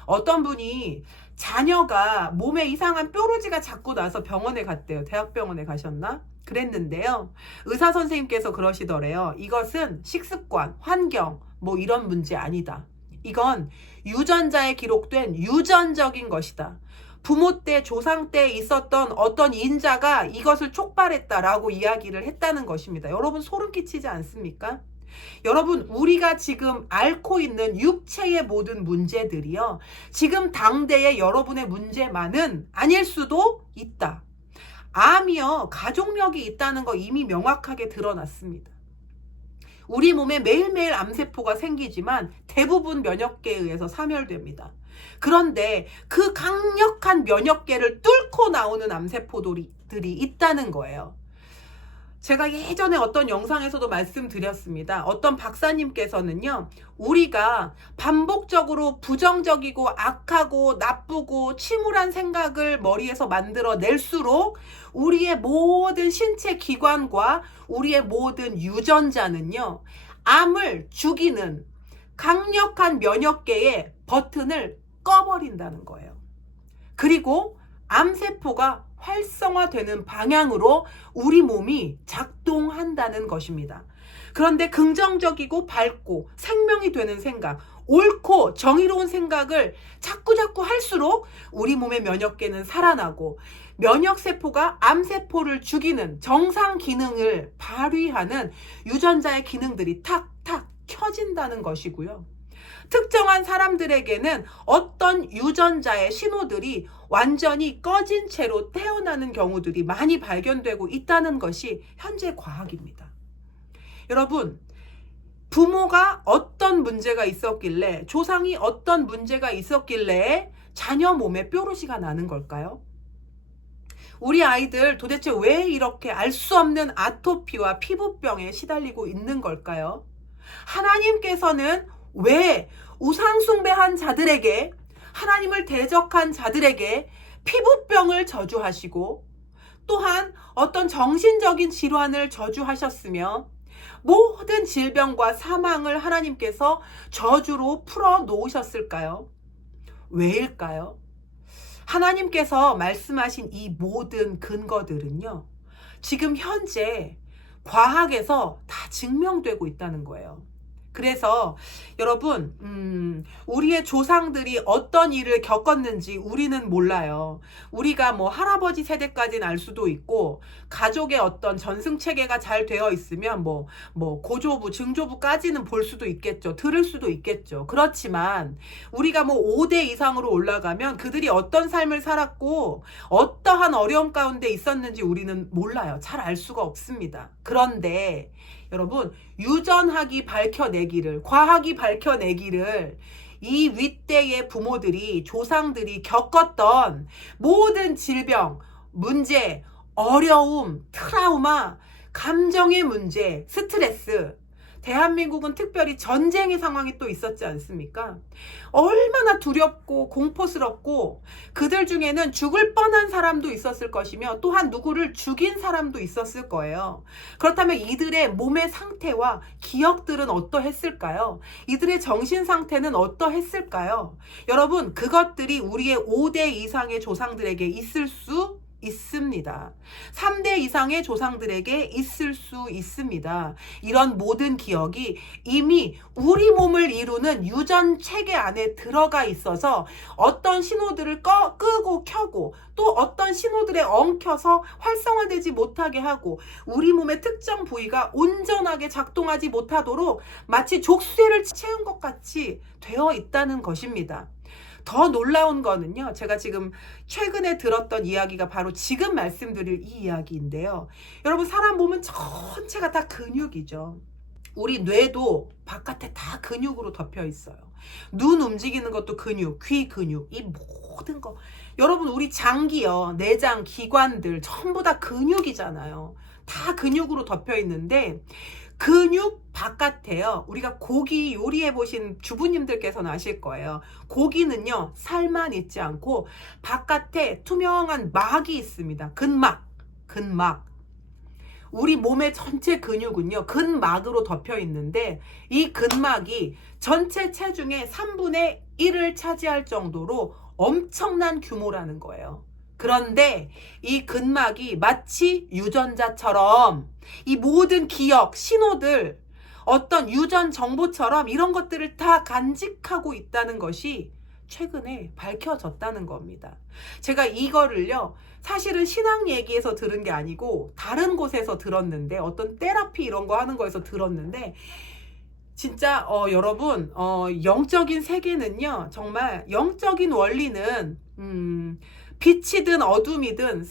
어떤 분이 자녀가 몸에 이상한 뾰루지가 자꾸 나서 병원에 갔대요. 대학병원에 가셨나? 그랬는데요, 의사 선생님께서 그러시더래요. 이것은 식습관, 환경, 뭐 이런 문제 아니다. 이건 유전자에 기록된 유전적인 것이다. 부모 때, 조상 때 있었던 어떤 인자가 이것을 촉발했다라고 이야기를 했다는 것입니다. 여러분, 소름 끼치지 않습니까? 여러분, 우리가 지금 앓고 있는 육체의 모든 문제들이요, 지금 당대의 여러분의 문제만은 아닐 수도 있다. 암이요, 가족력이 있다는 거 이미 명확하게 드러났습니다. 우리 몸에 매일매일 암세포가 생기지만 대부분 면역계에 의해서 사멸됩니다. 그런데 그 강력한 면역계를 뚫고 나오는 암세포들이 있다는 거예요. 제가 예전에 어떤 영상에서도 말씀드렸습니다. 어떤 박사님께서는요, 우리가 반복적으로 부정적이고 악하고 나쁘고 침울한 생각을 머리에서 만들어낼수록 우리의 모든 신체 기관과 우리의 모든 유전자는요, 암을 죽이는 강력한 면역계의 버튼을 꺼버린다는 거예요. 그리고 암세포가 활성화되는 방향으로 우리 몸이 작동한다는 것입니다. 그런데 긍정적이고 밝고 생명이 되는 생각, 옳고 정의로운 생각을 자꾸자꾸 할수록 우리 몸의 면역계는 살아나고 면역세포가 암세포를 죽이는 정상 기능을 발휘하는 유전자의 기능들이 탁탁 켜진다는 것이고요. 특정한 사람들에게는 어떤 유전자의 신호들이 완전히 꺼진 채로 태어나는 경우들이 많이 발견되고 있다는 것이 현재 과학입니다. 여러분, 부모가 어떤 문제가 있었길래, 조상이 어떤 문제가 있었길래 자녀 몸에 뾰루지가 나는 걸까요? 우리 아이들 도대체 왜 이렇게 알 수 없는 아토피와 피부병에 시달리고 있는 걸까요? 하나님께서는 왜 우상숭배한 자들에게, 하나님을 대적한 자들에게 피부병을 저주하시고 또한 어떤 정신적인 질환을 저주하셨으며 모든 질병과 사망을 하나님께서 저주로 풀어 놓으셨을까요? 왜일까요? 하나님께서 말씀하신 이 모든 근거들은요, 지금 현재 과학에서 다 증명되고 있다는 거예요. 그래서 여러분, 우리의 조상들이 어떤 일을 겪었는지 우리는 몰라요. 우리가 뭐 할아버지 세대까지는 알 수도 있고, 가족의 어떤 전승체계가 잘 되어 있으면 뭐 고조부, 증조부까지는 볼 수도 있겠죠. 들을 수도 있겠죠. 그렇지만 우리가 뭐 5대 이상으로 올라가면 그들이 어떤 삶을 살았고 어떠한 어려움 가운데 있었는지 우리는 몰라요. 잘 알 수가 없습니다. 그런데 여러분, 유전학이 밝혀내기를, 과학이 밝혀내기를 이 윗대의 부모들이, 조상들이 겪었던 모든 질병, 문제, 어려움, 트라우마, 감정의 문제, 스트레스, 대한민국은 특별히 전쟁의 상황이 또 있었지 않습니까? 얼마나 두렵고 공포스럽고 그들 중에는 죽을 뻔한 사람도 있었을 것이며 또한 누구를 죽인 사람도 있었을 거예요. 그렇다면 이들의 몸의 상태와 기억들은 어떠했을까요? 이들의 정신 상태는 어떠했을까요? 여러분, 그것들이 우리의 5대 이상의 조상들에게 있을 수 있습니다. 3대 이상의 조상들에게 있을 수 있습니다. 이런 모든 기억이 이미 우리 몸을 이루는 유전 체계 안에 들어가 있어서 어떤 신호들을 끄고 켜고 또 어떤 신호들에 엉켜서 활성화되지 못하게 하고 우리 몸의 특정 부위가 온전하게 작동하지 못하도록 마치 족쇄를 채운 것 같이 되어 있다는 것입니다. 더 놀라운 거는요, 제가 지금 최근에 들었던 이야기가 바로 지금 말씀드릴 이 이야기인데요. 여러분, 사람 몸은 전체가 다 근육이죠. 우리 뇌도 바깥에 다 근육으로 덮여 있어요. 눈 움직이는 것도 근육, 귀 근육, 이 모든 거. 여러분, 우리 장기요, 내장, 기관들 전부 다 근육이잖아요. 다 근육으로 덮여 있는데 근육 바깥에요. 우리가 고기 요리해 보신 주부님들께서는 아실 거예요. 고기는요, 살만 있지 않고 바깥에 투명한 막이 있습니다. 근막. 우리 몸의 전체 근육은요, 근막으로 덮여 있는데 이 근막이 전체 체중의 3분의 1을 차지할 정도로 엄청난 규모라는 거예요. 그런데 이 근막이 마치 유전자처럼 이 모든 기억, 신호들, 어떤 유전 정보처럼 이런 것들을 다 간직하고 있다는 것이 최근에 밝혀졌다는 겁니다. 제가 이거를요, 사실은 신앙 얘기에서 들은 게 아니고 다른 곳에서 들었는데, 어떤 테라피 이런 거 하는 거에서 들었는데, 진짜 여러분, 영적인 세계는요, 정말 영적인 원리는 빛이든 어둠이든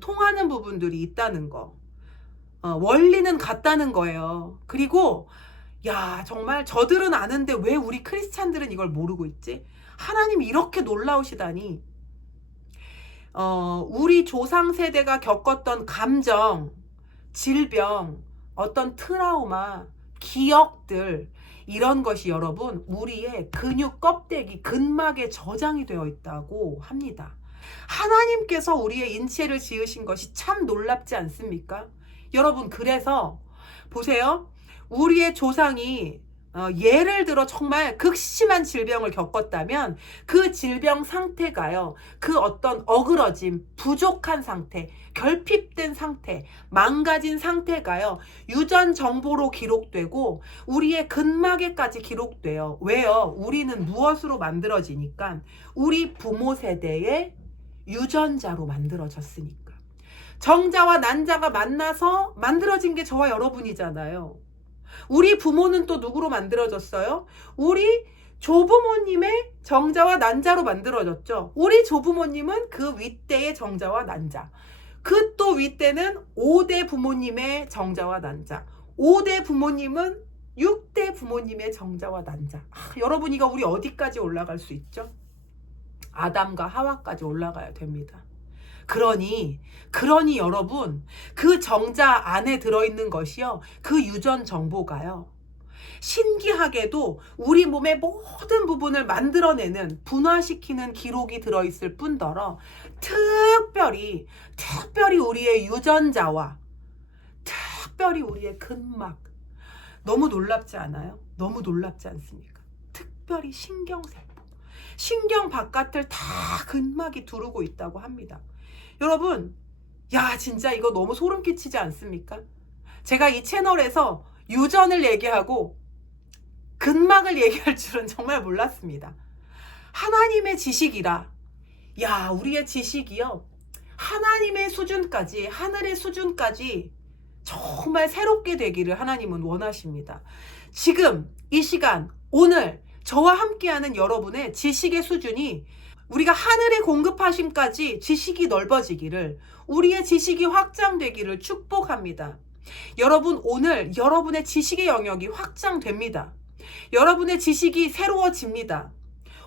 통하는 부분들이 있다는 거. 원리는 같다는 거예요. 그리고 야, 정말 저들은 아는데 왜 우리 크리스찬들은 이걸 모르고 있지? 하나님이 이렇게 놀라우시다니. 우리 조상 세대가 겪었던 감정, 질병, 어떤 트라우마, 기억들, 이런 것이 여러분 우리의 근육 껍데기, 근막에 저장이 되어 있다고 합니다. 하나님께서 우리의 인체를 지으신 것이 참 놀랍지 않습니까? 여러분, 그래서 보세요. 우리의 조상이 예를 들어 정말 극심한 질병을 겪었다면 그 질병 상태가요, 그 어떤 어그러짐, 부족한 상태, 결핍된 상태, 망가진 상태가요, 유전 정보로 기록되고 우리의 근막에까지 기록돼요. 왜요? 우리는 무엇으로 만들어지니까? 우리 부모 세대의 유전자로 만들어졌으니까. 정자와 난자가 만나서 만들어진 게 저와 여러분이잖아요. 우리 부모는 또 누구로 만들어졌어요? 우리 조부모님의 정자와 난자로 만들어졌죠. 우리 조부모님은 그 윗대의 정자와 난자. 그 또 윗대는 5대 부모님의 정자와 난자. 5대 부모님은 6대 부모님의 정자와 난자. 여러분, 이거 우리 어디까지 올라갈 수 있죠? 아담과 하와까지 올라가야 됩니다. 그러니 여러분, 그 정자 안에 들어있는 것이요, 그 유전 정보가요, 신기하게도 우리 몸의 모든 부분을 만들어내는, 분화시키는 기록이 들어있을 뿐더러 특별히 우리의 유전자와 특별히 우리의 근막, 너무 놀랍지 않아요? 너무 놀랍지 않습니까? 특별히 신경세포, 신경 바깥을 다 근막이 두르고 있다고 합니다. 여러분, 야, 진짜 이거 너무 소름 끼치지 않습니까? 제가 이 채널에서 유전을 얘기하고 근막을 얘기할 줄은 정말 몰랐습니다. 하나님의 지식이라. 야, 우리의 지식이요, 하나님의 수준까지, 하늘의 수준까지 정말 새롭게 되기를 하나님은 원하십니다. 지금 이 시간, 오늘 저와 함께하는 여러분의 지식의 수준이 우리가 하늘의 공급하심까지 지식이 넓어지기를, 우리의 지식이 확장되기를 축복합니다. 여러분, 오늘 여러분의 지식의 영역이 확장됩니다. 여러분의 지식이 새로워집니다.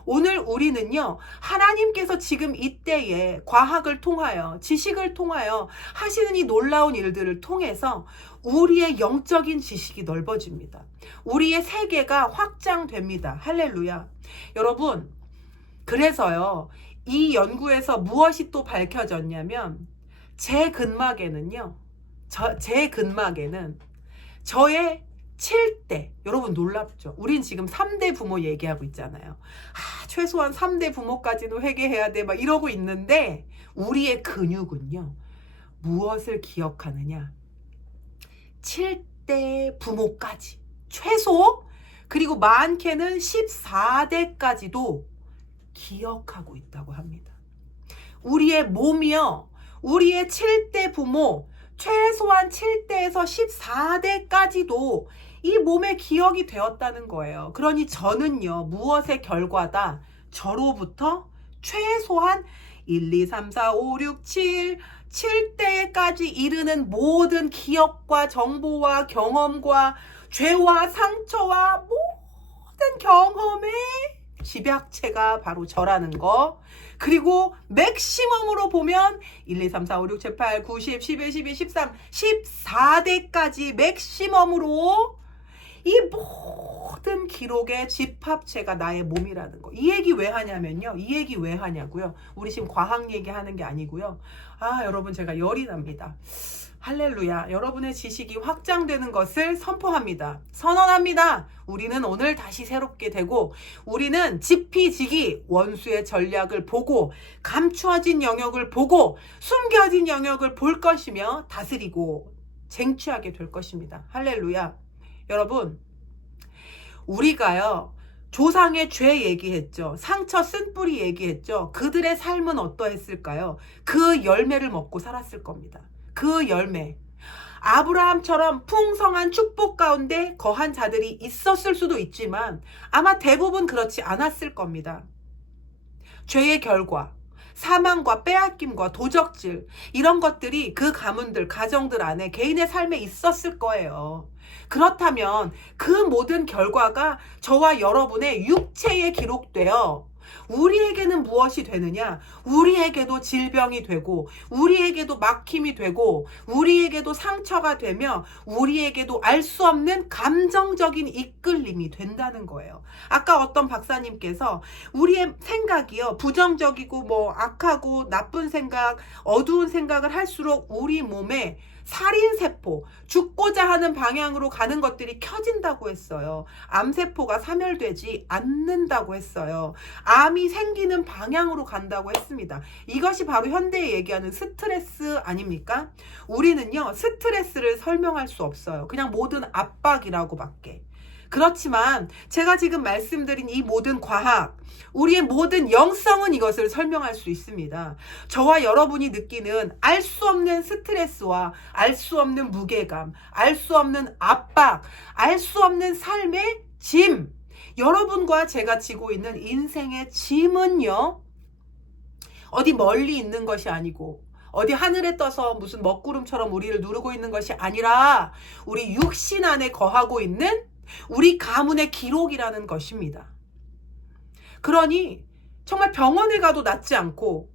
오늘 우리는요, 하나님께서 지금 이때에 과학을 통하여, 지식을 통하여 하시는 이 놀라운 일들을 통해서 우리의 영적인 지식이 넓어집니다. 우리의 세계가 확장됩니다. 할렐루야. 여러분, 그래서요, 이 연구에서 무엇이 또 밝혀졌냐면, 제 근막에는 저의 7대, 여러분 놀랍죠? 우린 지금 3대 부모 얘기하고 있잖아요. 최소한 3대 부모까지는 회개해야 돼, 막 이러고 있는데, 우리의 근육은요, 무엇을 기억하느냐? 7대 부모까지, 최소, 그리고 많게는 14대까지도 기억하고 있다고 합니다. 우리의 몸이요, 우리의 7대 부모, 최소한 7대에서 14대까지도 이 몸의 기억이 되었다는 거예요. 그러니 저는요, 무엇의 결과다? 저로부터 최소한 1, 2, 3, 4, 5, 6, 7대까지 이르는 모든 기억과 정보와 경험과 죄와 상처와 모든 경험의 집약체가 바로 저라는 거. 그리고 맥시멈으로 보면 1, 2, 3, 4, 5, 6, 7, 8, 9, 10, 11, 12, 13, 14대까지 맥시멈으로 이 모든 기록의 집합체가 나의 몸이라는 거. 이 얘기 왜 하냐면요. 이 얘기 왜 하냐고요. 우리 지금 과학 얘기하는 게 아니고요. 여러분, 제가 열이 납니다. 할렐루야. 여러분의 지식이 확장되는 것을 선포합니다. 선언합니다. 우리는 오늘 다시 새롭게 되고, 우리는 지피지기 원수의 전략을 보고, 감추어진 영역을 보고, 숨겨진 영역을 볼 것이며 다스리고 쟁취하게 될 것입니다. 할렐루야. 여러분, 우리가요, 조상의 죄 얘기했죠. 상처 쓴뿌리 얘기했죠. 그들의 삶은 어떠했을까요? 그 열매를 먹고 살았을 겁니다. 그 열매. 아브라함처럼 풍성한 축복 가운데 거한 자들이 있었을 수도 있지만 아마 대부분 그렇지 않았을 겁니다. 죄의 결과, 사망과 빼앗김과 도적질, 이런 것들이 그 가문들, 가정들 안에 개인의 삶에 있었을 거예요. 그렇다면 그 모든 결과가 저와 여러분의 육체에 기록되어 우리에게는 무엇이 되느냐? 우리에게도 질병이 되고, 우리에게도 막힘이 되고, 우리에게도 상처가 되며, 우리에게도 알 수 없는 감정적인 이끌림이 된다는 거예요. 아까 어떤 박사님께서 우리의 생각이요, 부정적이고 악하고 나쁜 생각, 어두운 생각을 할수록 우리 몸에 살인세포, 죽고자 하는 방향으로 가는 것들이 켜진다고 했어요. 암세포가 사멸되지 않는다고 했어요. 암이 생기는 방향으로 간다고 했습니다. 이것이 바로 현대에 얘기하는 스트레스 아닙니까? 우리는요, 스트레스를 설명할 수 없어요. 그냥 모든 압박이라고밖에. 그렇지만 제가 지금 말씀드린 이 모든 과학, 우리의 모든 영성은 이것을 설명할 수 있습니다. 저와 여러분이 느끼는 알 수 없는 스트레스와 알 수 없는 무게감, 알 수 없는 압박, 알 수 없는 삶의 짐, 여러분과 제가 지고 있는 인생의 짐은요, 어디 멀리 있는 것이 아니고 어디 하늘에 떠서 무슨 먹구름처럼 우리를 누르고 있는 것이 아니라 우리 육신 안에 거하고 있는 우리 가문의 기록이라는 것입니다. 그러니 정말 병원에 가도 낫지 않고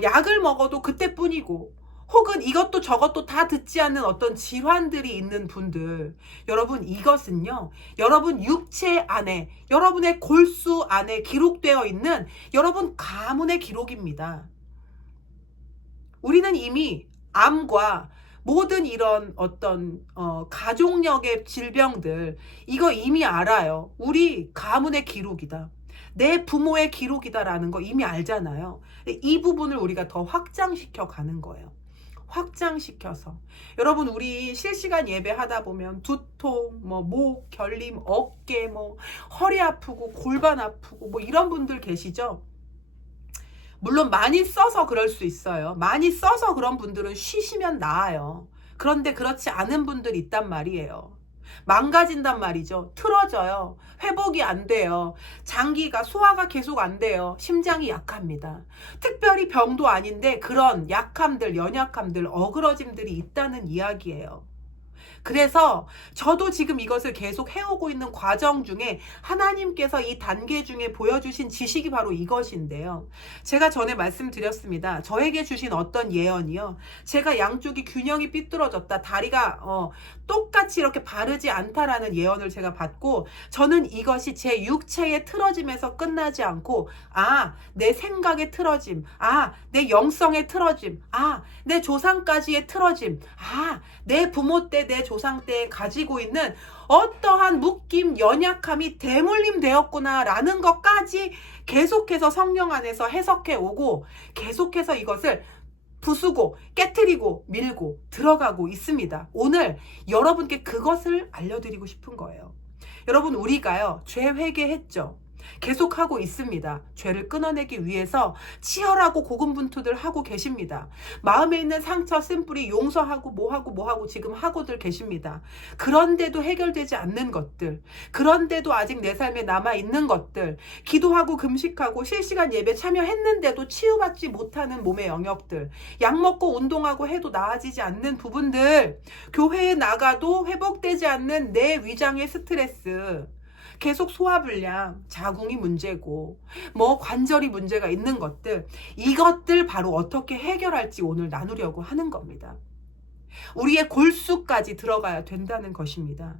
약을 먹어도 그때뿐이고, 혹은 이것도 저것도 다 듣지 않는 어떤 질환들이 있는 분들, 여러분, 이것은요, 여러분 육체 안에, 여러분의 골수 안에 기록되어 있는 여러분 가문의 기록입니다. 우리는 이미 암과 모든 이런 어떤 가족력의 질병들, 이거 이미 알아요. 우리 가문의 기록이다, 내 부모의 기록이다라는 거 이미 알잖아요. 이 부분을 우리가 더 확장시켜 가는 거예요. 확장시켜서. 여러분, 우리 실시간 예배 하다 보면 두통, 목, 결림, 어깨, 허리 아프고 골반 아프고 이런 분들 계시죠? 물론 많이 써서 그럴 수 있어요. 많이 써서 그런 분들은 쉬시면 나아요. 그런데 그렇지 않은 분들이 있단 말이에요. 망가진단 말이죠. 틀어져요. 회복이 안 돼요. 장기가, 소화가 계속 안 돼요. 심장이 약합니다. 특별히 병도 아닌데 그런 약함들, 연약함들, 어그러짐들이 있다는 이야기예요. 그래서 저도 지금 이것을 계속 해오고 있는 과정 중에 하나님께서 이 단계 중에 보여주신 지식이 바로 이것인데요. 제가 전에 말씀드렸습니다. 저에게 주신 어떤 예언이요. 제가 양쪽이 균형이 삐뚤어졌다. 다리가 똑같이 이렇게 바르지 않다라는 예언을 제가 받고, 저는 이것이 제 육체의 틀어짐에서 끝나지 않고, 내 생각의 틀어짐, 내 영성의 틀어짐, 내 조상까지의 틀어짐, 내 부모 때, 내 조상 때 가지고 있는 어떠한 묶임, 연약함이 대물림 되었구나라는 것까지 계속해서 성령 안에서 해석해 오고, 계속해서 이것을 부수고 깨트리고 밀고 들어가고 있습니다. 오늘 여러분께 그것을 알려드리고 싶은 거예요. 여러분, 우리가요, 죄 회개했죠. 계속하고 있습니다. 죄를 끊어내기 위해서 치열하고 고군분투들 하고 계십니다. 마음에 있는 상처, 쓴뿌리 용서하고 뭐하고 지금 하고들 계십니다. 그런데도 해결되지 않는 것들, 그런데도 아직 내 삶에 남아있는 것들, 기도하고 금식하고 실시간 예배 참여했는데도 치유받지 못하는 몸의 영역들, 약 먹고 운동하고 해도 나아지지 않는 부분들, 교회에 나가도 회복되지 않는 내 위장의 스트레스, 계속 소화불량, 자궁이 문제고 관절이 문제가 있는 것들, 이것들 바로 어떻게 해결할지 오늘 나누려고 하는 겁니다. 우리의 골수까지 들어가야 된다는 것입니다.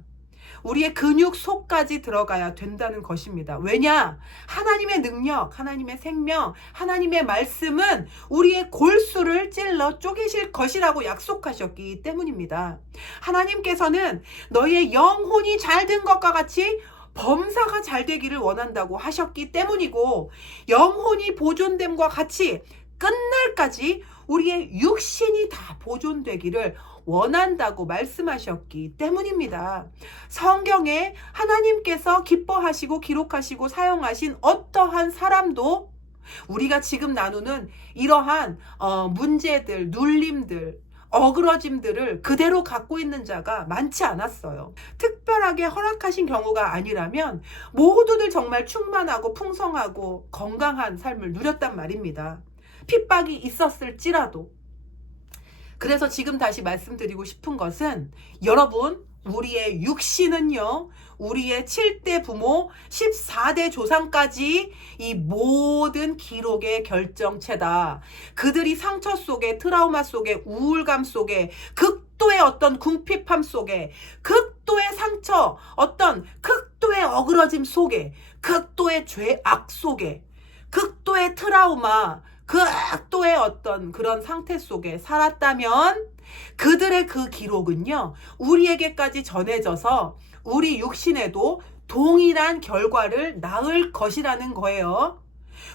우리의 근육 속까지 들어가야 된다는 것입니다. 왜냐? 하나님의 능력, 하나님의 생명, 하나님의 말씀은 우리의 골수를 찔러 쪼개실 것이라고 약속하셨기 때문입니다. 하나님께서는 너희의 영혼이 잘 된 것과 같이 범사가 잘 되기를 원한다고 하셨기 때문이고, 영혼이 보존됨과 같이 끝날까지 우리의 육신이 다 보존되기를 원한다고 말씀하셨기 때문입니다. 성경에 하나님께서 기뻐하시고 기록하시고 사용하신 어떠한 사람도 우리가 지금 나누는 이러한 문제들, 눌림들, 어그러짐들을 그대로 갖고 있는 자가 많지 않았어요. 특별하게 허락하신 경우가 아니라면 모두들 정말 충만하고 풍성하고 건강한 삶을 누렸단 말입니다. 핍박이 있었을지라도. 그래서 지금 다시 말씀드리고 싶은 것은, 여러분, 우리의 육신은요, 우리의 7대 부모, 14대 조상까지 이 모든 기록의 결정체다. 그들이 상처 속에, 트라우마 속에, 우울감 속에, 극도의 어떤 궁핍함 속에, 극도의 상처, 어떤 극도의 어그러짐 속에, 극도의 죄악 속에, 극도의 트라우마, 극도의 어떤 그런 상태 속에 살았다면 그들의 그 기록은요, 우리에게까지 전해져서 우리 육신에도 동일한 결과를 낳을 것이라는 거예요.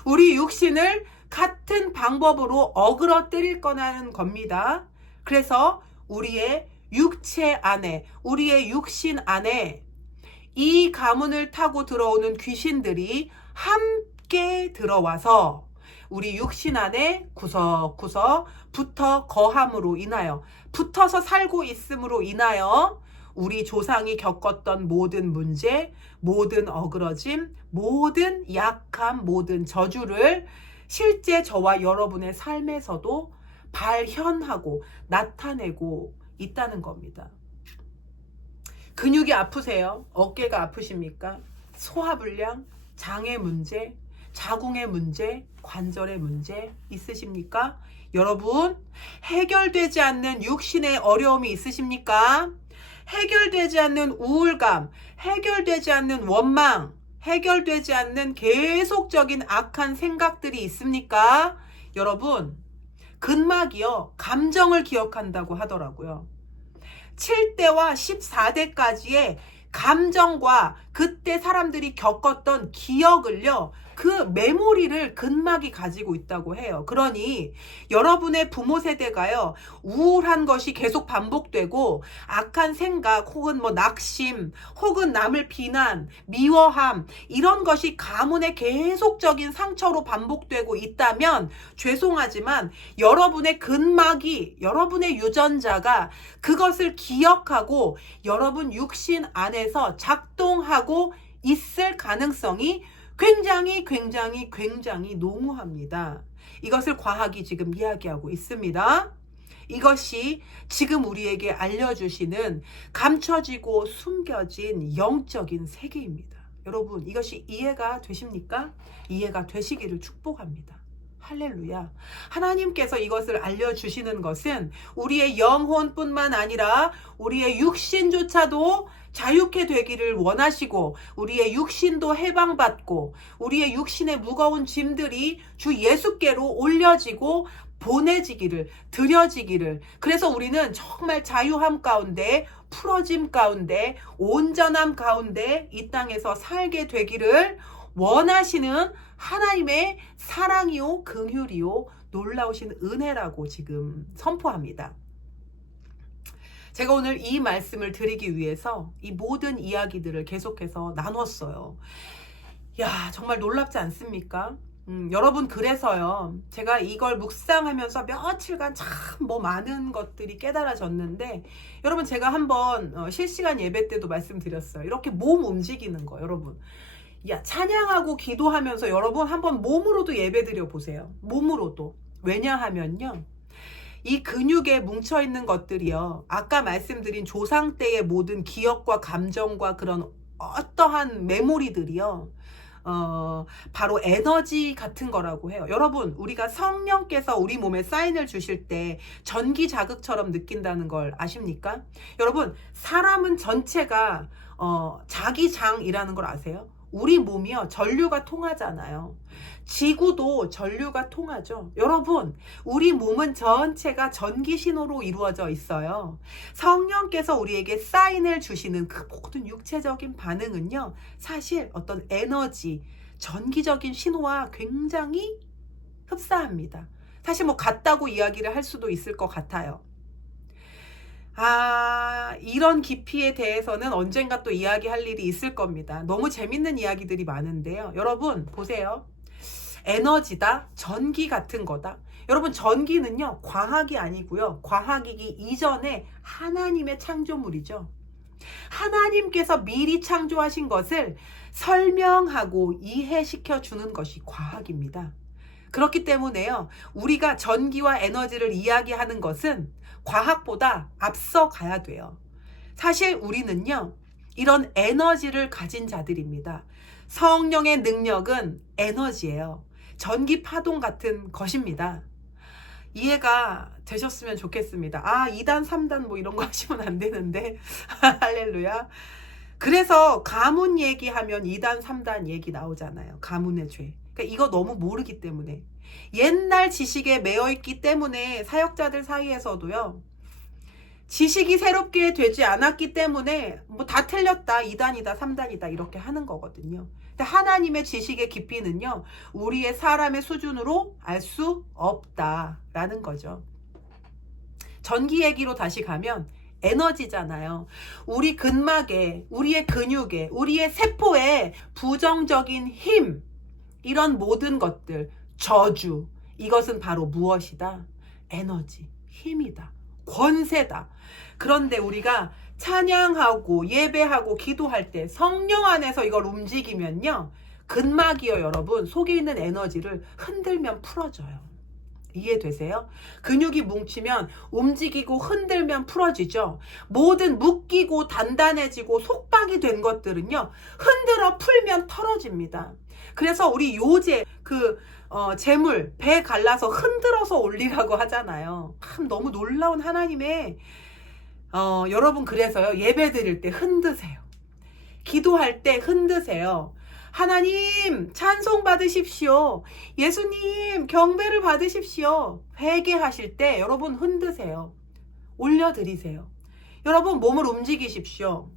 우리 육신을 같은 방법으로 어그러뜨릴 거라는 겁니다. 그래서 우리의 육체 안에, 우리의 육신 안에 이 가문을 타고 들어오는 귀신들이 함께 들어와서 우리 육신 안에 구석구석 붙어 거함으로 인하여, 붙어서 살고 있음으로 인하여 우리 조상이 겪었던 모든 문제, 모든 어그러짐, 모든 약함, 모든 저주를 실제 저와 여러분의 삶에서도 발현하고 나타내고 있다는 겁니다. 근육이 아프세요? 어깨가 아프십니까? 소화불량, 장의 문제, 자궁의 문제, 관절의 문제 있으십니까? 여러분, 해결되지 않는 육신의 어려움이 있으십니까? 해결되지 않는 우울감, 해결되지 않는 원망, 해결되지 않는 계속적인 악한 생각들이 있습니까? 여러분, 근막이요, 감정을 기억한다고 하더라고요. 7대와 14대까지의 감정과 그때 사람들이 겪었던 기억을요, 그 메모리를 근막이 가지고 있다고 해요. 그러니 여러분의 부모 세대가요, 우울한 것이 계속 반복되고 악한 생각 혹은 낙심 혹은 남을 비난, 미워함, 이런 것이 가문의 계속적인 상처로 반복되고 있다면 죄송하지만 여러분의 근막이, 여러분의 유전자가 그것을 기억하고 여러분 육신 안에서 작동하고 있을 가능성이 굉장히 농후합니다. 이것을 과학이 지금 이야기하고 있습니다. 이것이 지금 우리에게 알려주시는 감춰지고 숨겨진 영적인 세계입니다. 여러분, 이것이 이해가 되십니까? 이해가 되시기를 축복합니다. 할렐루야. 하나님께서 이것을 알려주시는 것은 우리의 영혼뿐만 아니라 우리의 육신조차도 자유케 되기를 원하시고, 우리의 육신도 해방받고, 우리의 육신의 무거운 짐들이 주 예수께로 올려지고 보내지기를, 드려지기를, 그래서 우리는 정말 자유함 가운데, 풀어짐 가운데, 온전함 가운데 이 땅에서 살게 되기를 원하시는 하나님의 사랑이요, 긍휼이요, 놀라우신 은혜라고 지금 선포합니다. 제가 오늘 이 말씀을 드리기 위해서 이 모든 이야기들을 계속해서 나눴어요. 야, 정말 놀랍지 않습니까? 여러분, 그래서요, 제가 이걸 묵상하면서 며칠간 참 많은 것들이 깨달아졌는데, 여러분, 제가 한번 실시간 예배 때도 말씀드렸어요. 이렇게 몸 움직이는 거, 여러분. 야, 찬양하고 기도하면서 여러분 한번 몸으로도 예배 드려 보세요. 몸으로도. 왜냐하면요, 이 근육에 뭉쳐있는 것들이요, 아까 말씀드린 조상 때의 모든 기억과 감정과 그런 어떠한 메모리들이요, 바로 에너지 같은 거라고 해요. 여러분, 우리가 성령께서 우리 몸에 사인을 주실 때 전기 자극처럼 느낀다는 걸 아십니까? 여러분, 사람은 전체가 자기장이라는 걸 아세요? 우리 몸이요, 전류가 통하잖아요. 지구도 전류가 통하죠. 여러분, 우리 몸은 전체가 전기 신호로 이루어져 있어요. 성령께서 우리에게 사인을 주시는 그 모든 육체적인 반응은요, 사실 어떤 에너지, 전기적인 신호와 굉장히 흡사합니다. 사실 같다고 이야기를 할 수도 있을 것 같아요. 이런 깊이에 대해서는 언젠가 또 이야기할 일이 있을 겁니다. 너무 재밌는 이야기들이 많은데요. 여러분, 보세요. 에너지다, 전기 같은 거다. 여러분, 전기는요, 과학이 아니고요, 과학이기 이전에 하나님의 창조물이죠. 하나님께서 미리 창조하신 것을 설명하고 이해시켜 주는 것이 과학입니다. 그렇기 때문에요, 우리가 전기와 에너지를 이야기하는 것은 과학보다 앞서 가야 돼요. 사실 우리는요, 이런 에너지를 가진 자들입니다. 성령의 능력은 에너지예요. 전기 파동 같은 것입니다. 이해가 되셨으면 좋겠습니다. 2단, 3단 이런 거 하시면 안 되는데. 할렐루야. 그래서 가문 얘기하면 2단, 3단 얘기 나오잖아요. 가문의 죄. 그러니까 이거 너무 모르기 때문에. 옛날 지식에 매여있기 때문에 사역자들 사이에서도요, 지식이 새롭게 되지 않았기 때문에 다 틀렸다, 2단이다, 3단이다 이렇게 하는 거거든요. 근데 하나님의 지식의 깊이는요, 우리의 사람의 수준으로 알 수 없다라는 거죠. 전기 얘기로 다시 가면 에너지잖아요. 우리 근막에, 우리의 근육에, 우리의 세포에 부정적인 힘, 이런 모든 것들, 저주, 이것은 바로 무엇이다? 에너지, 힘이다, 권세다. 그런데 우리가 찬양하고 예배하고 기도할 때 성령 안에서 이걸 움직이면요, 근막이요, 여러분, 속에 있는 에너지를 흔들면 풀어져요. 이해되세요? 근육이 뭉치면 움직이고 흔들면 풀어지죠. 모든 묶이고 단단해지고 속박이 된 것들은요, 흔들어 풀면 털어집니다. 그래서 우리 요새 재물, 배 갈라서 흔들어서 올리라고 하잖아요. 참 너무 놀라운 하나님의, 여러분, 그래서요, 예배 드릴 때 흔드세요. 기도할 때 흔드세요. 하나님, 찬송 받으십시오. 예수님, 경배를 받으십시오. 회개하실 때 여러분 흔드세요. 올려드리세요. 여러분, 몸을 움직이십시오.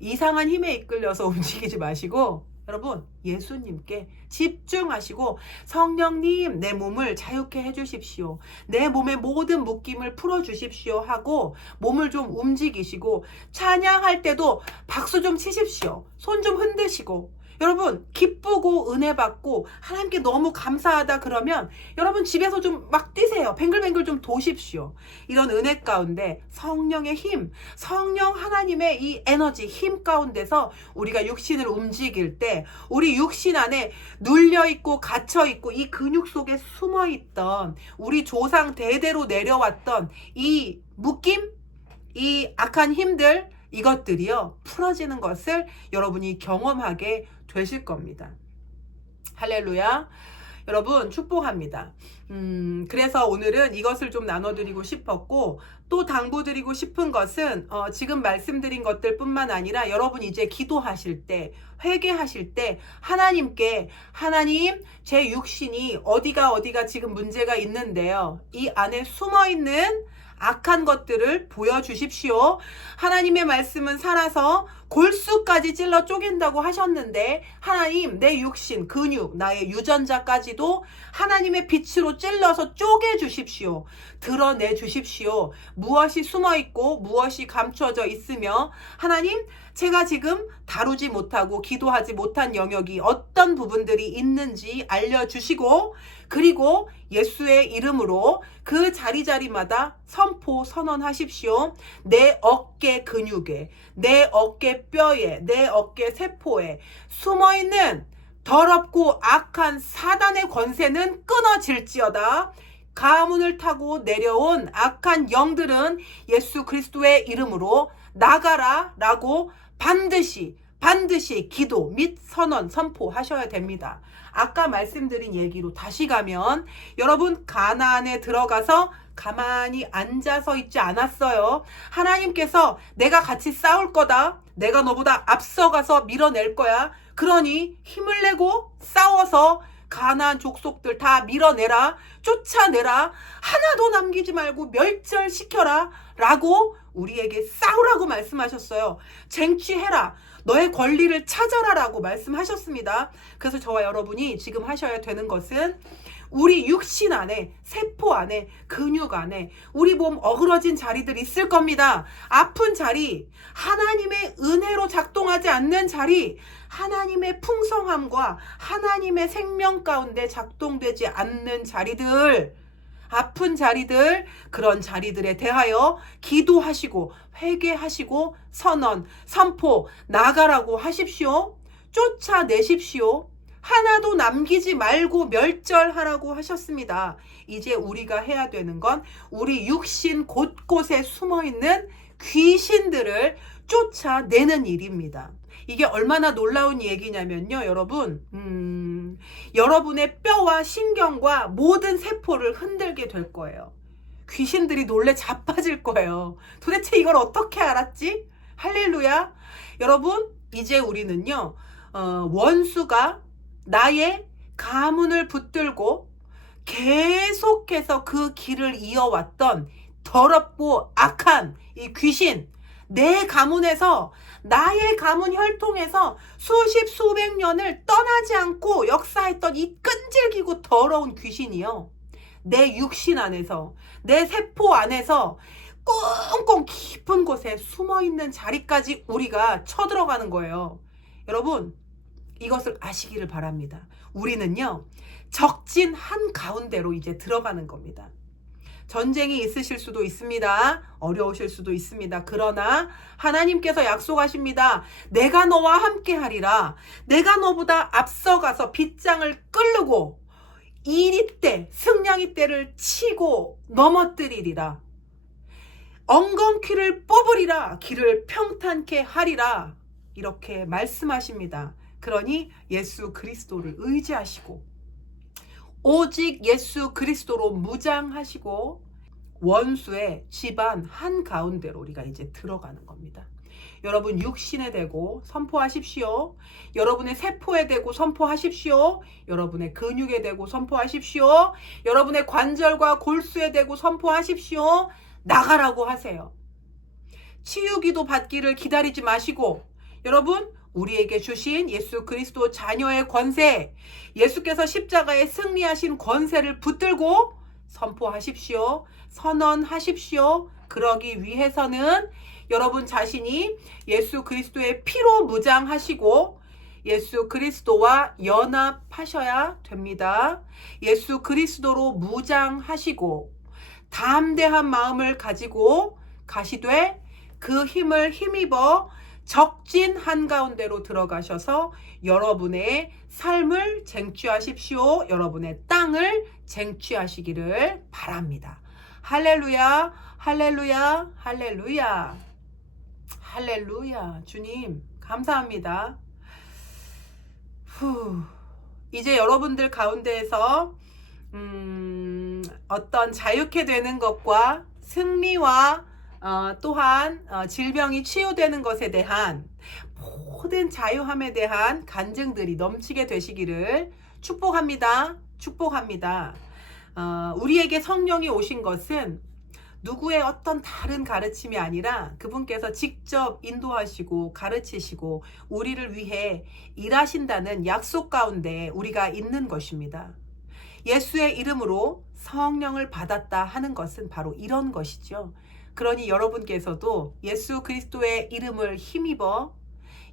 이상한 힘에 이끌려서 움직이지 마시고, 여러분, 예수님께 집중하시고, 성령님, 내 몸을 자유케 해주십시오. 내 몸의 모든 묶임을 풀어주십시오 하고 몸을 좀 움직이시고, 찬양할 때도 박수 좀 치십시오. 손 좀 흔드시고, 여러분 기쁘고 은혜 받고 하나님께 너무 감사하다 그러면 여러분 집에서 좀 막 뛰세요. 뱅글뱅글 좀 도십시오. 이런 은혜 가운데 성령의 힘, 성령 하나님의 이 에너지, 힘 가운데서 우리가 육신을 움직일 때 우리 육신 안에 눌려있고 갇혀있고 이 근육 속에 숨어있던 우리 조상 대대로 내려왔던 이 묶임, 이 악한 힘들, 이것들이요 풀어지는 것을 여러분이 경험하게 되실 겁니다. 할렐루야. 여러분 축복합니다. 그래서 오늘은 이것을 좀 나눠드리고 싶었고, 또 당부드리고 싶은 것은 지금 말씀드린 것들 뿐만 아니라 여러분 이제 기도하실 때, 회개하실 때 하나님께, 하나님 제 육신이 어디가 지금 문제가 있는데요, 이 안에 숨어있는 악한 것들을 보여주십시오. 하나님의 말씀은 살아서 골수까지 찔러 쪼갠다고 하셨는데, 하나님 내 육신, 근육, 나의 유전자까지도 하나님의 빛으로 찔러서 쪼개 주십시오. 드러내 주십시오. 무엇이 숨어있고 무엇이 감춰져 있으며, 하나님 제가 지금 다루지 못하고 기도하지 못한 영역이 어떤 부분들이 있는지 알려주시고, 그리고 예수의 이름으로 그 자리자리마다 선포 선언하십시오. 내 어깨 근육에, 내 어깨 뼈에, 내 어깨 세포에 숨어있는 더럽고 악한 사단의 권세는 끊어질지어다. 가문을 타고 내려온 악한 영들은 예수 그리스도의 이름으로 나가라 라고 반드시 기도 및 선언 선포하셔야 됩니다. 아까 말씀드린 얘기로 다시 가면, 여러분 가나안에 들어가서 가만히 앉아서 있지 않았어요. 하나님께서 내가 같이 싸울 거다, 내가 너보다 앞서가서 밀어낼 거야, 그러니 힘을 내고 싸워서 가나안 족속들 다 밀어내라, 쫓아내라, 하나도 남기지 말고 멸절시켜라 라고 우리에게 싸우라고 말씀하셨어요. 쟁취해라, 너의 권리를 찾아라 라고 말씀하셨습니다. 그래서 저와 여러분이 지금 하셔야 되는 것은, 우리 육신 안에, 세포 안에, 근육 안에 우리 몸 어그러진 자리들 있을 겁니다. 아픈 자리, 하나님의 은혜로 작동하지 않는 자리, 하나님의 풍성함과 하나님의 생명 가운데 작동되지 않는 자리들, 아픈 자리들, 그런 자리들에 대하여 기도하시고 회개하시고 선언, 선포, 나가라고 하십시오. 쫓아내십시오. 하나도 남기지 말고 멸절하라고 하셨습니다. 이제 우리가 해야 되는 건 우리 육신 곳곳에 숨어있는 귀신들을 쫓아내는 일입니다. 이게 얼마나 놀라운 얘기냐면요, 여러분, 여러분의 뼈와 신경과 모든 세포를 흔들게 될 거예요. 귀신들이 놀래 자빠질 거예요. 도대체 이걸 어떻게 알았지? 할렐루야. 여러분 이제 우리는요, 원수가 나의 가문을 붙들고 계속해서 그 길을 이어왔던 더럽고 악한 이 귀신, 내 가문에서, 나의 가문 혈통에서 수십 수백 년을 떠나지 않고 역사했던 이 끈질기고 더러운 귀신이요, 내 육신 안에서, 내 세포 안에서 꽁꽁 깊은 곳에 숨어있는 자리까지 우리가 쳐들어가는 거예요. 여러분 이것을 아시기를 바랍니다. 우리는요 적진 한가운데로 이제 들어가는 겁니다. 전쟁이 있으실 수도 있습니다. 어려우실 수도 있습니다. 그러나 하나님께서 약속하십니다. 내가 너와 함께 하리라. 내가 너보다 앞서가서 빗장을 끌고 이리 때, 승냥이 때를 치고 넘어뜨리리라. 엉겅퀴를 뽑으리라. 길을 평탄케 하리라. 이렇게 말씀하십니다. 그러니 예수 그리스도를 의지하시고 오직 예수 그리스도로 무장하시고 원수의 집안 한가운데로 우리가 이제 들어가는 겁니다. 여러분 육신에 대고 선포하십시오. 여러분의 세포에 대고 선포하십시오. 여러분의 근육에 대고 선포하십시오. 여러분의 관절과 골수에 대고 선포하십시오. 나가라고 하세요. 치유기도 받기를 기다리지 마시고, 여러분 우리에게 주신 예수 그리스도 자녀의 권세, 예수께서 십자가에 승리하신 권세를 붙들고 선포하십시오. 선언하십시오. 그러기 위해서는 여러분 자신이 예수 그리스도의 피로 무장하시고 예수 그리스도와 연합하셔야 됩니다. 예수 그리스도로 무장하시고 담대한 마음을 가지고 가시되 그 힘을 힘입어 적진 한가운데로 들어가셔서 여러분의 삶을 쟁취하십시오. 여러분의 땅을 쟁취하시기를 바랍니다. 할렐루야, 할렐루야, 할렐루야, 할렐루야. 주님 감사합니다. 이제 여러분들 가운데에서 어떤 자유케 되는 것과 승리와 또한 질병이 치유되는 것에 대한 모든 자유함에 대한 간증들이 넘치게 되시기를 축복합니다. 축복합니다. 우리에게 성령이 오신 것은 누구의 어떤 다른 가르침이 아니라 그분께서 직접 인도하시고 가르치시고 우리를 위해 일하신다는 약속 가운데 우리가 있는 것입니다. 예수의 이름으로 성령을 받았다 하는 것은 바로 이런 것이죠. 그러니 여러분께서도 예수 그리스도의 이름을 힘입어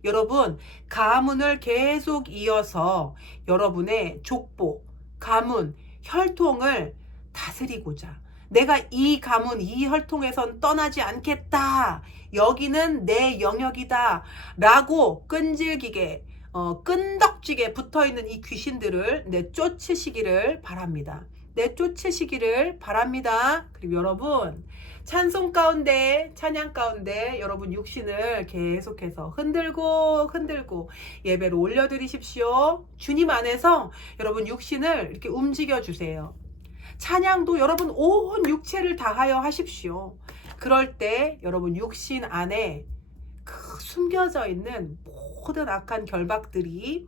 여러분 가문을 계속 이어서 여러분의 족보, 가문, 혈통을 다스리고자 내가 이 가문, 이 혈통에선 떠나지 않겠다. 여기는 내 영역이다. 라고 끈질기게 끈덕지게 붙어있는 이 귀신들을 내쫓으시기를 바랍니다. 내쫓으시기를 바랍니다. 그리고 여러분 찬송 가운데 찬양 가운데 여러분 육신을 계속해서 흔들고 예배로 올려드리십시오. 주님 안에서 여러분 육신을 이렇게 움직여 주세요. 찬양도 여러분 온 육체를 다하여 하십시오. 그럴 때 여러분 육신 안에 그 숨겨져 있는 모든 악한 결박들이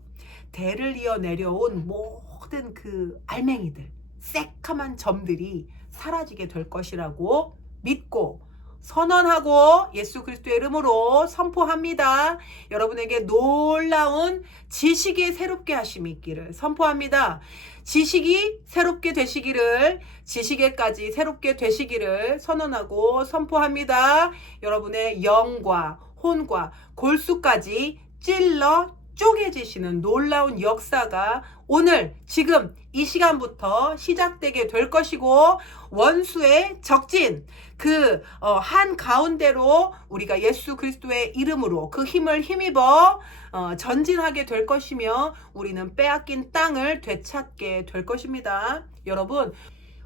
대를 이어 내려온 모든 그 알맹이들, 새카만 점들이 사라지게 될 것이라고 믿고 선언하고 예수 그리스도의 이름으로 선포합니다. 여러분에게 놀라운 지식이 새롭게 하심이 있기를 선포합니다. 지식이 새롭게 되시기를, 지식에까지 새롭게 되시기를 선언하고 선포합니다. 여러분의 영과 혼과 골수까지 찔러 쪼개지시는 놀라운 역사가 오늘 지금 이 시간부터 시작되게 될 것이고 원수의 적진 그 한 가운데로 우리가 예수 그리스도의 이름으로 그 힘을 힘입어 전진하게 될 것이며 우리는 빼앗긴 땅을 되찾게 될 것입니다. 여러분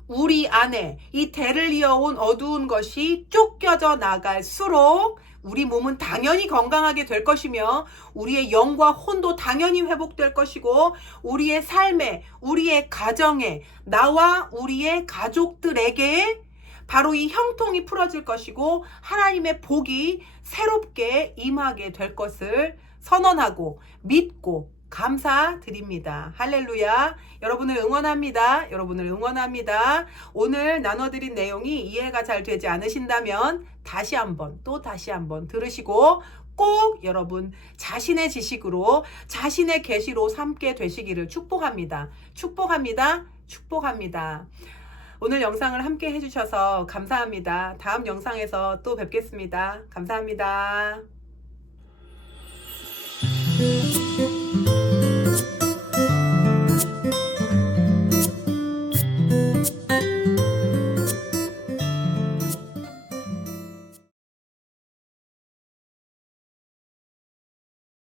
우리 안에 이 대를 이어온 어두운 것이 쫓겨져 나갈수록 우리 몸은 당연히 건강하게 될 것이며 우리의 영과 혼도 당연히 회복될 것이고 우리의 삶에 우리의 가정에 나와 우리의 가족들에게 바로 이 형통이 풀어질 것이고 하나님의 복이 새롭게 임하게 될 것을 선언하고 믿고 감사드립니다. 할렐루야. 여러분을 응원합니다. 여러분을 응원합니다. 오늘 나눠드린 내용이 이해가 잘 되지 않으신다면 다시 한번 또 다시 한번 들으시고 꼭 여러분 자신의 지식으로 자신의 계시로 삼게 되시기를 축복합니다. 축복합니다. 축복합니다. 오늘 영상을 함께 해주셔서 감사합니다. 다음 영상에서 또 뵙겠습니다. 감사합니다.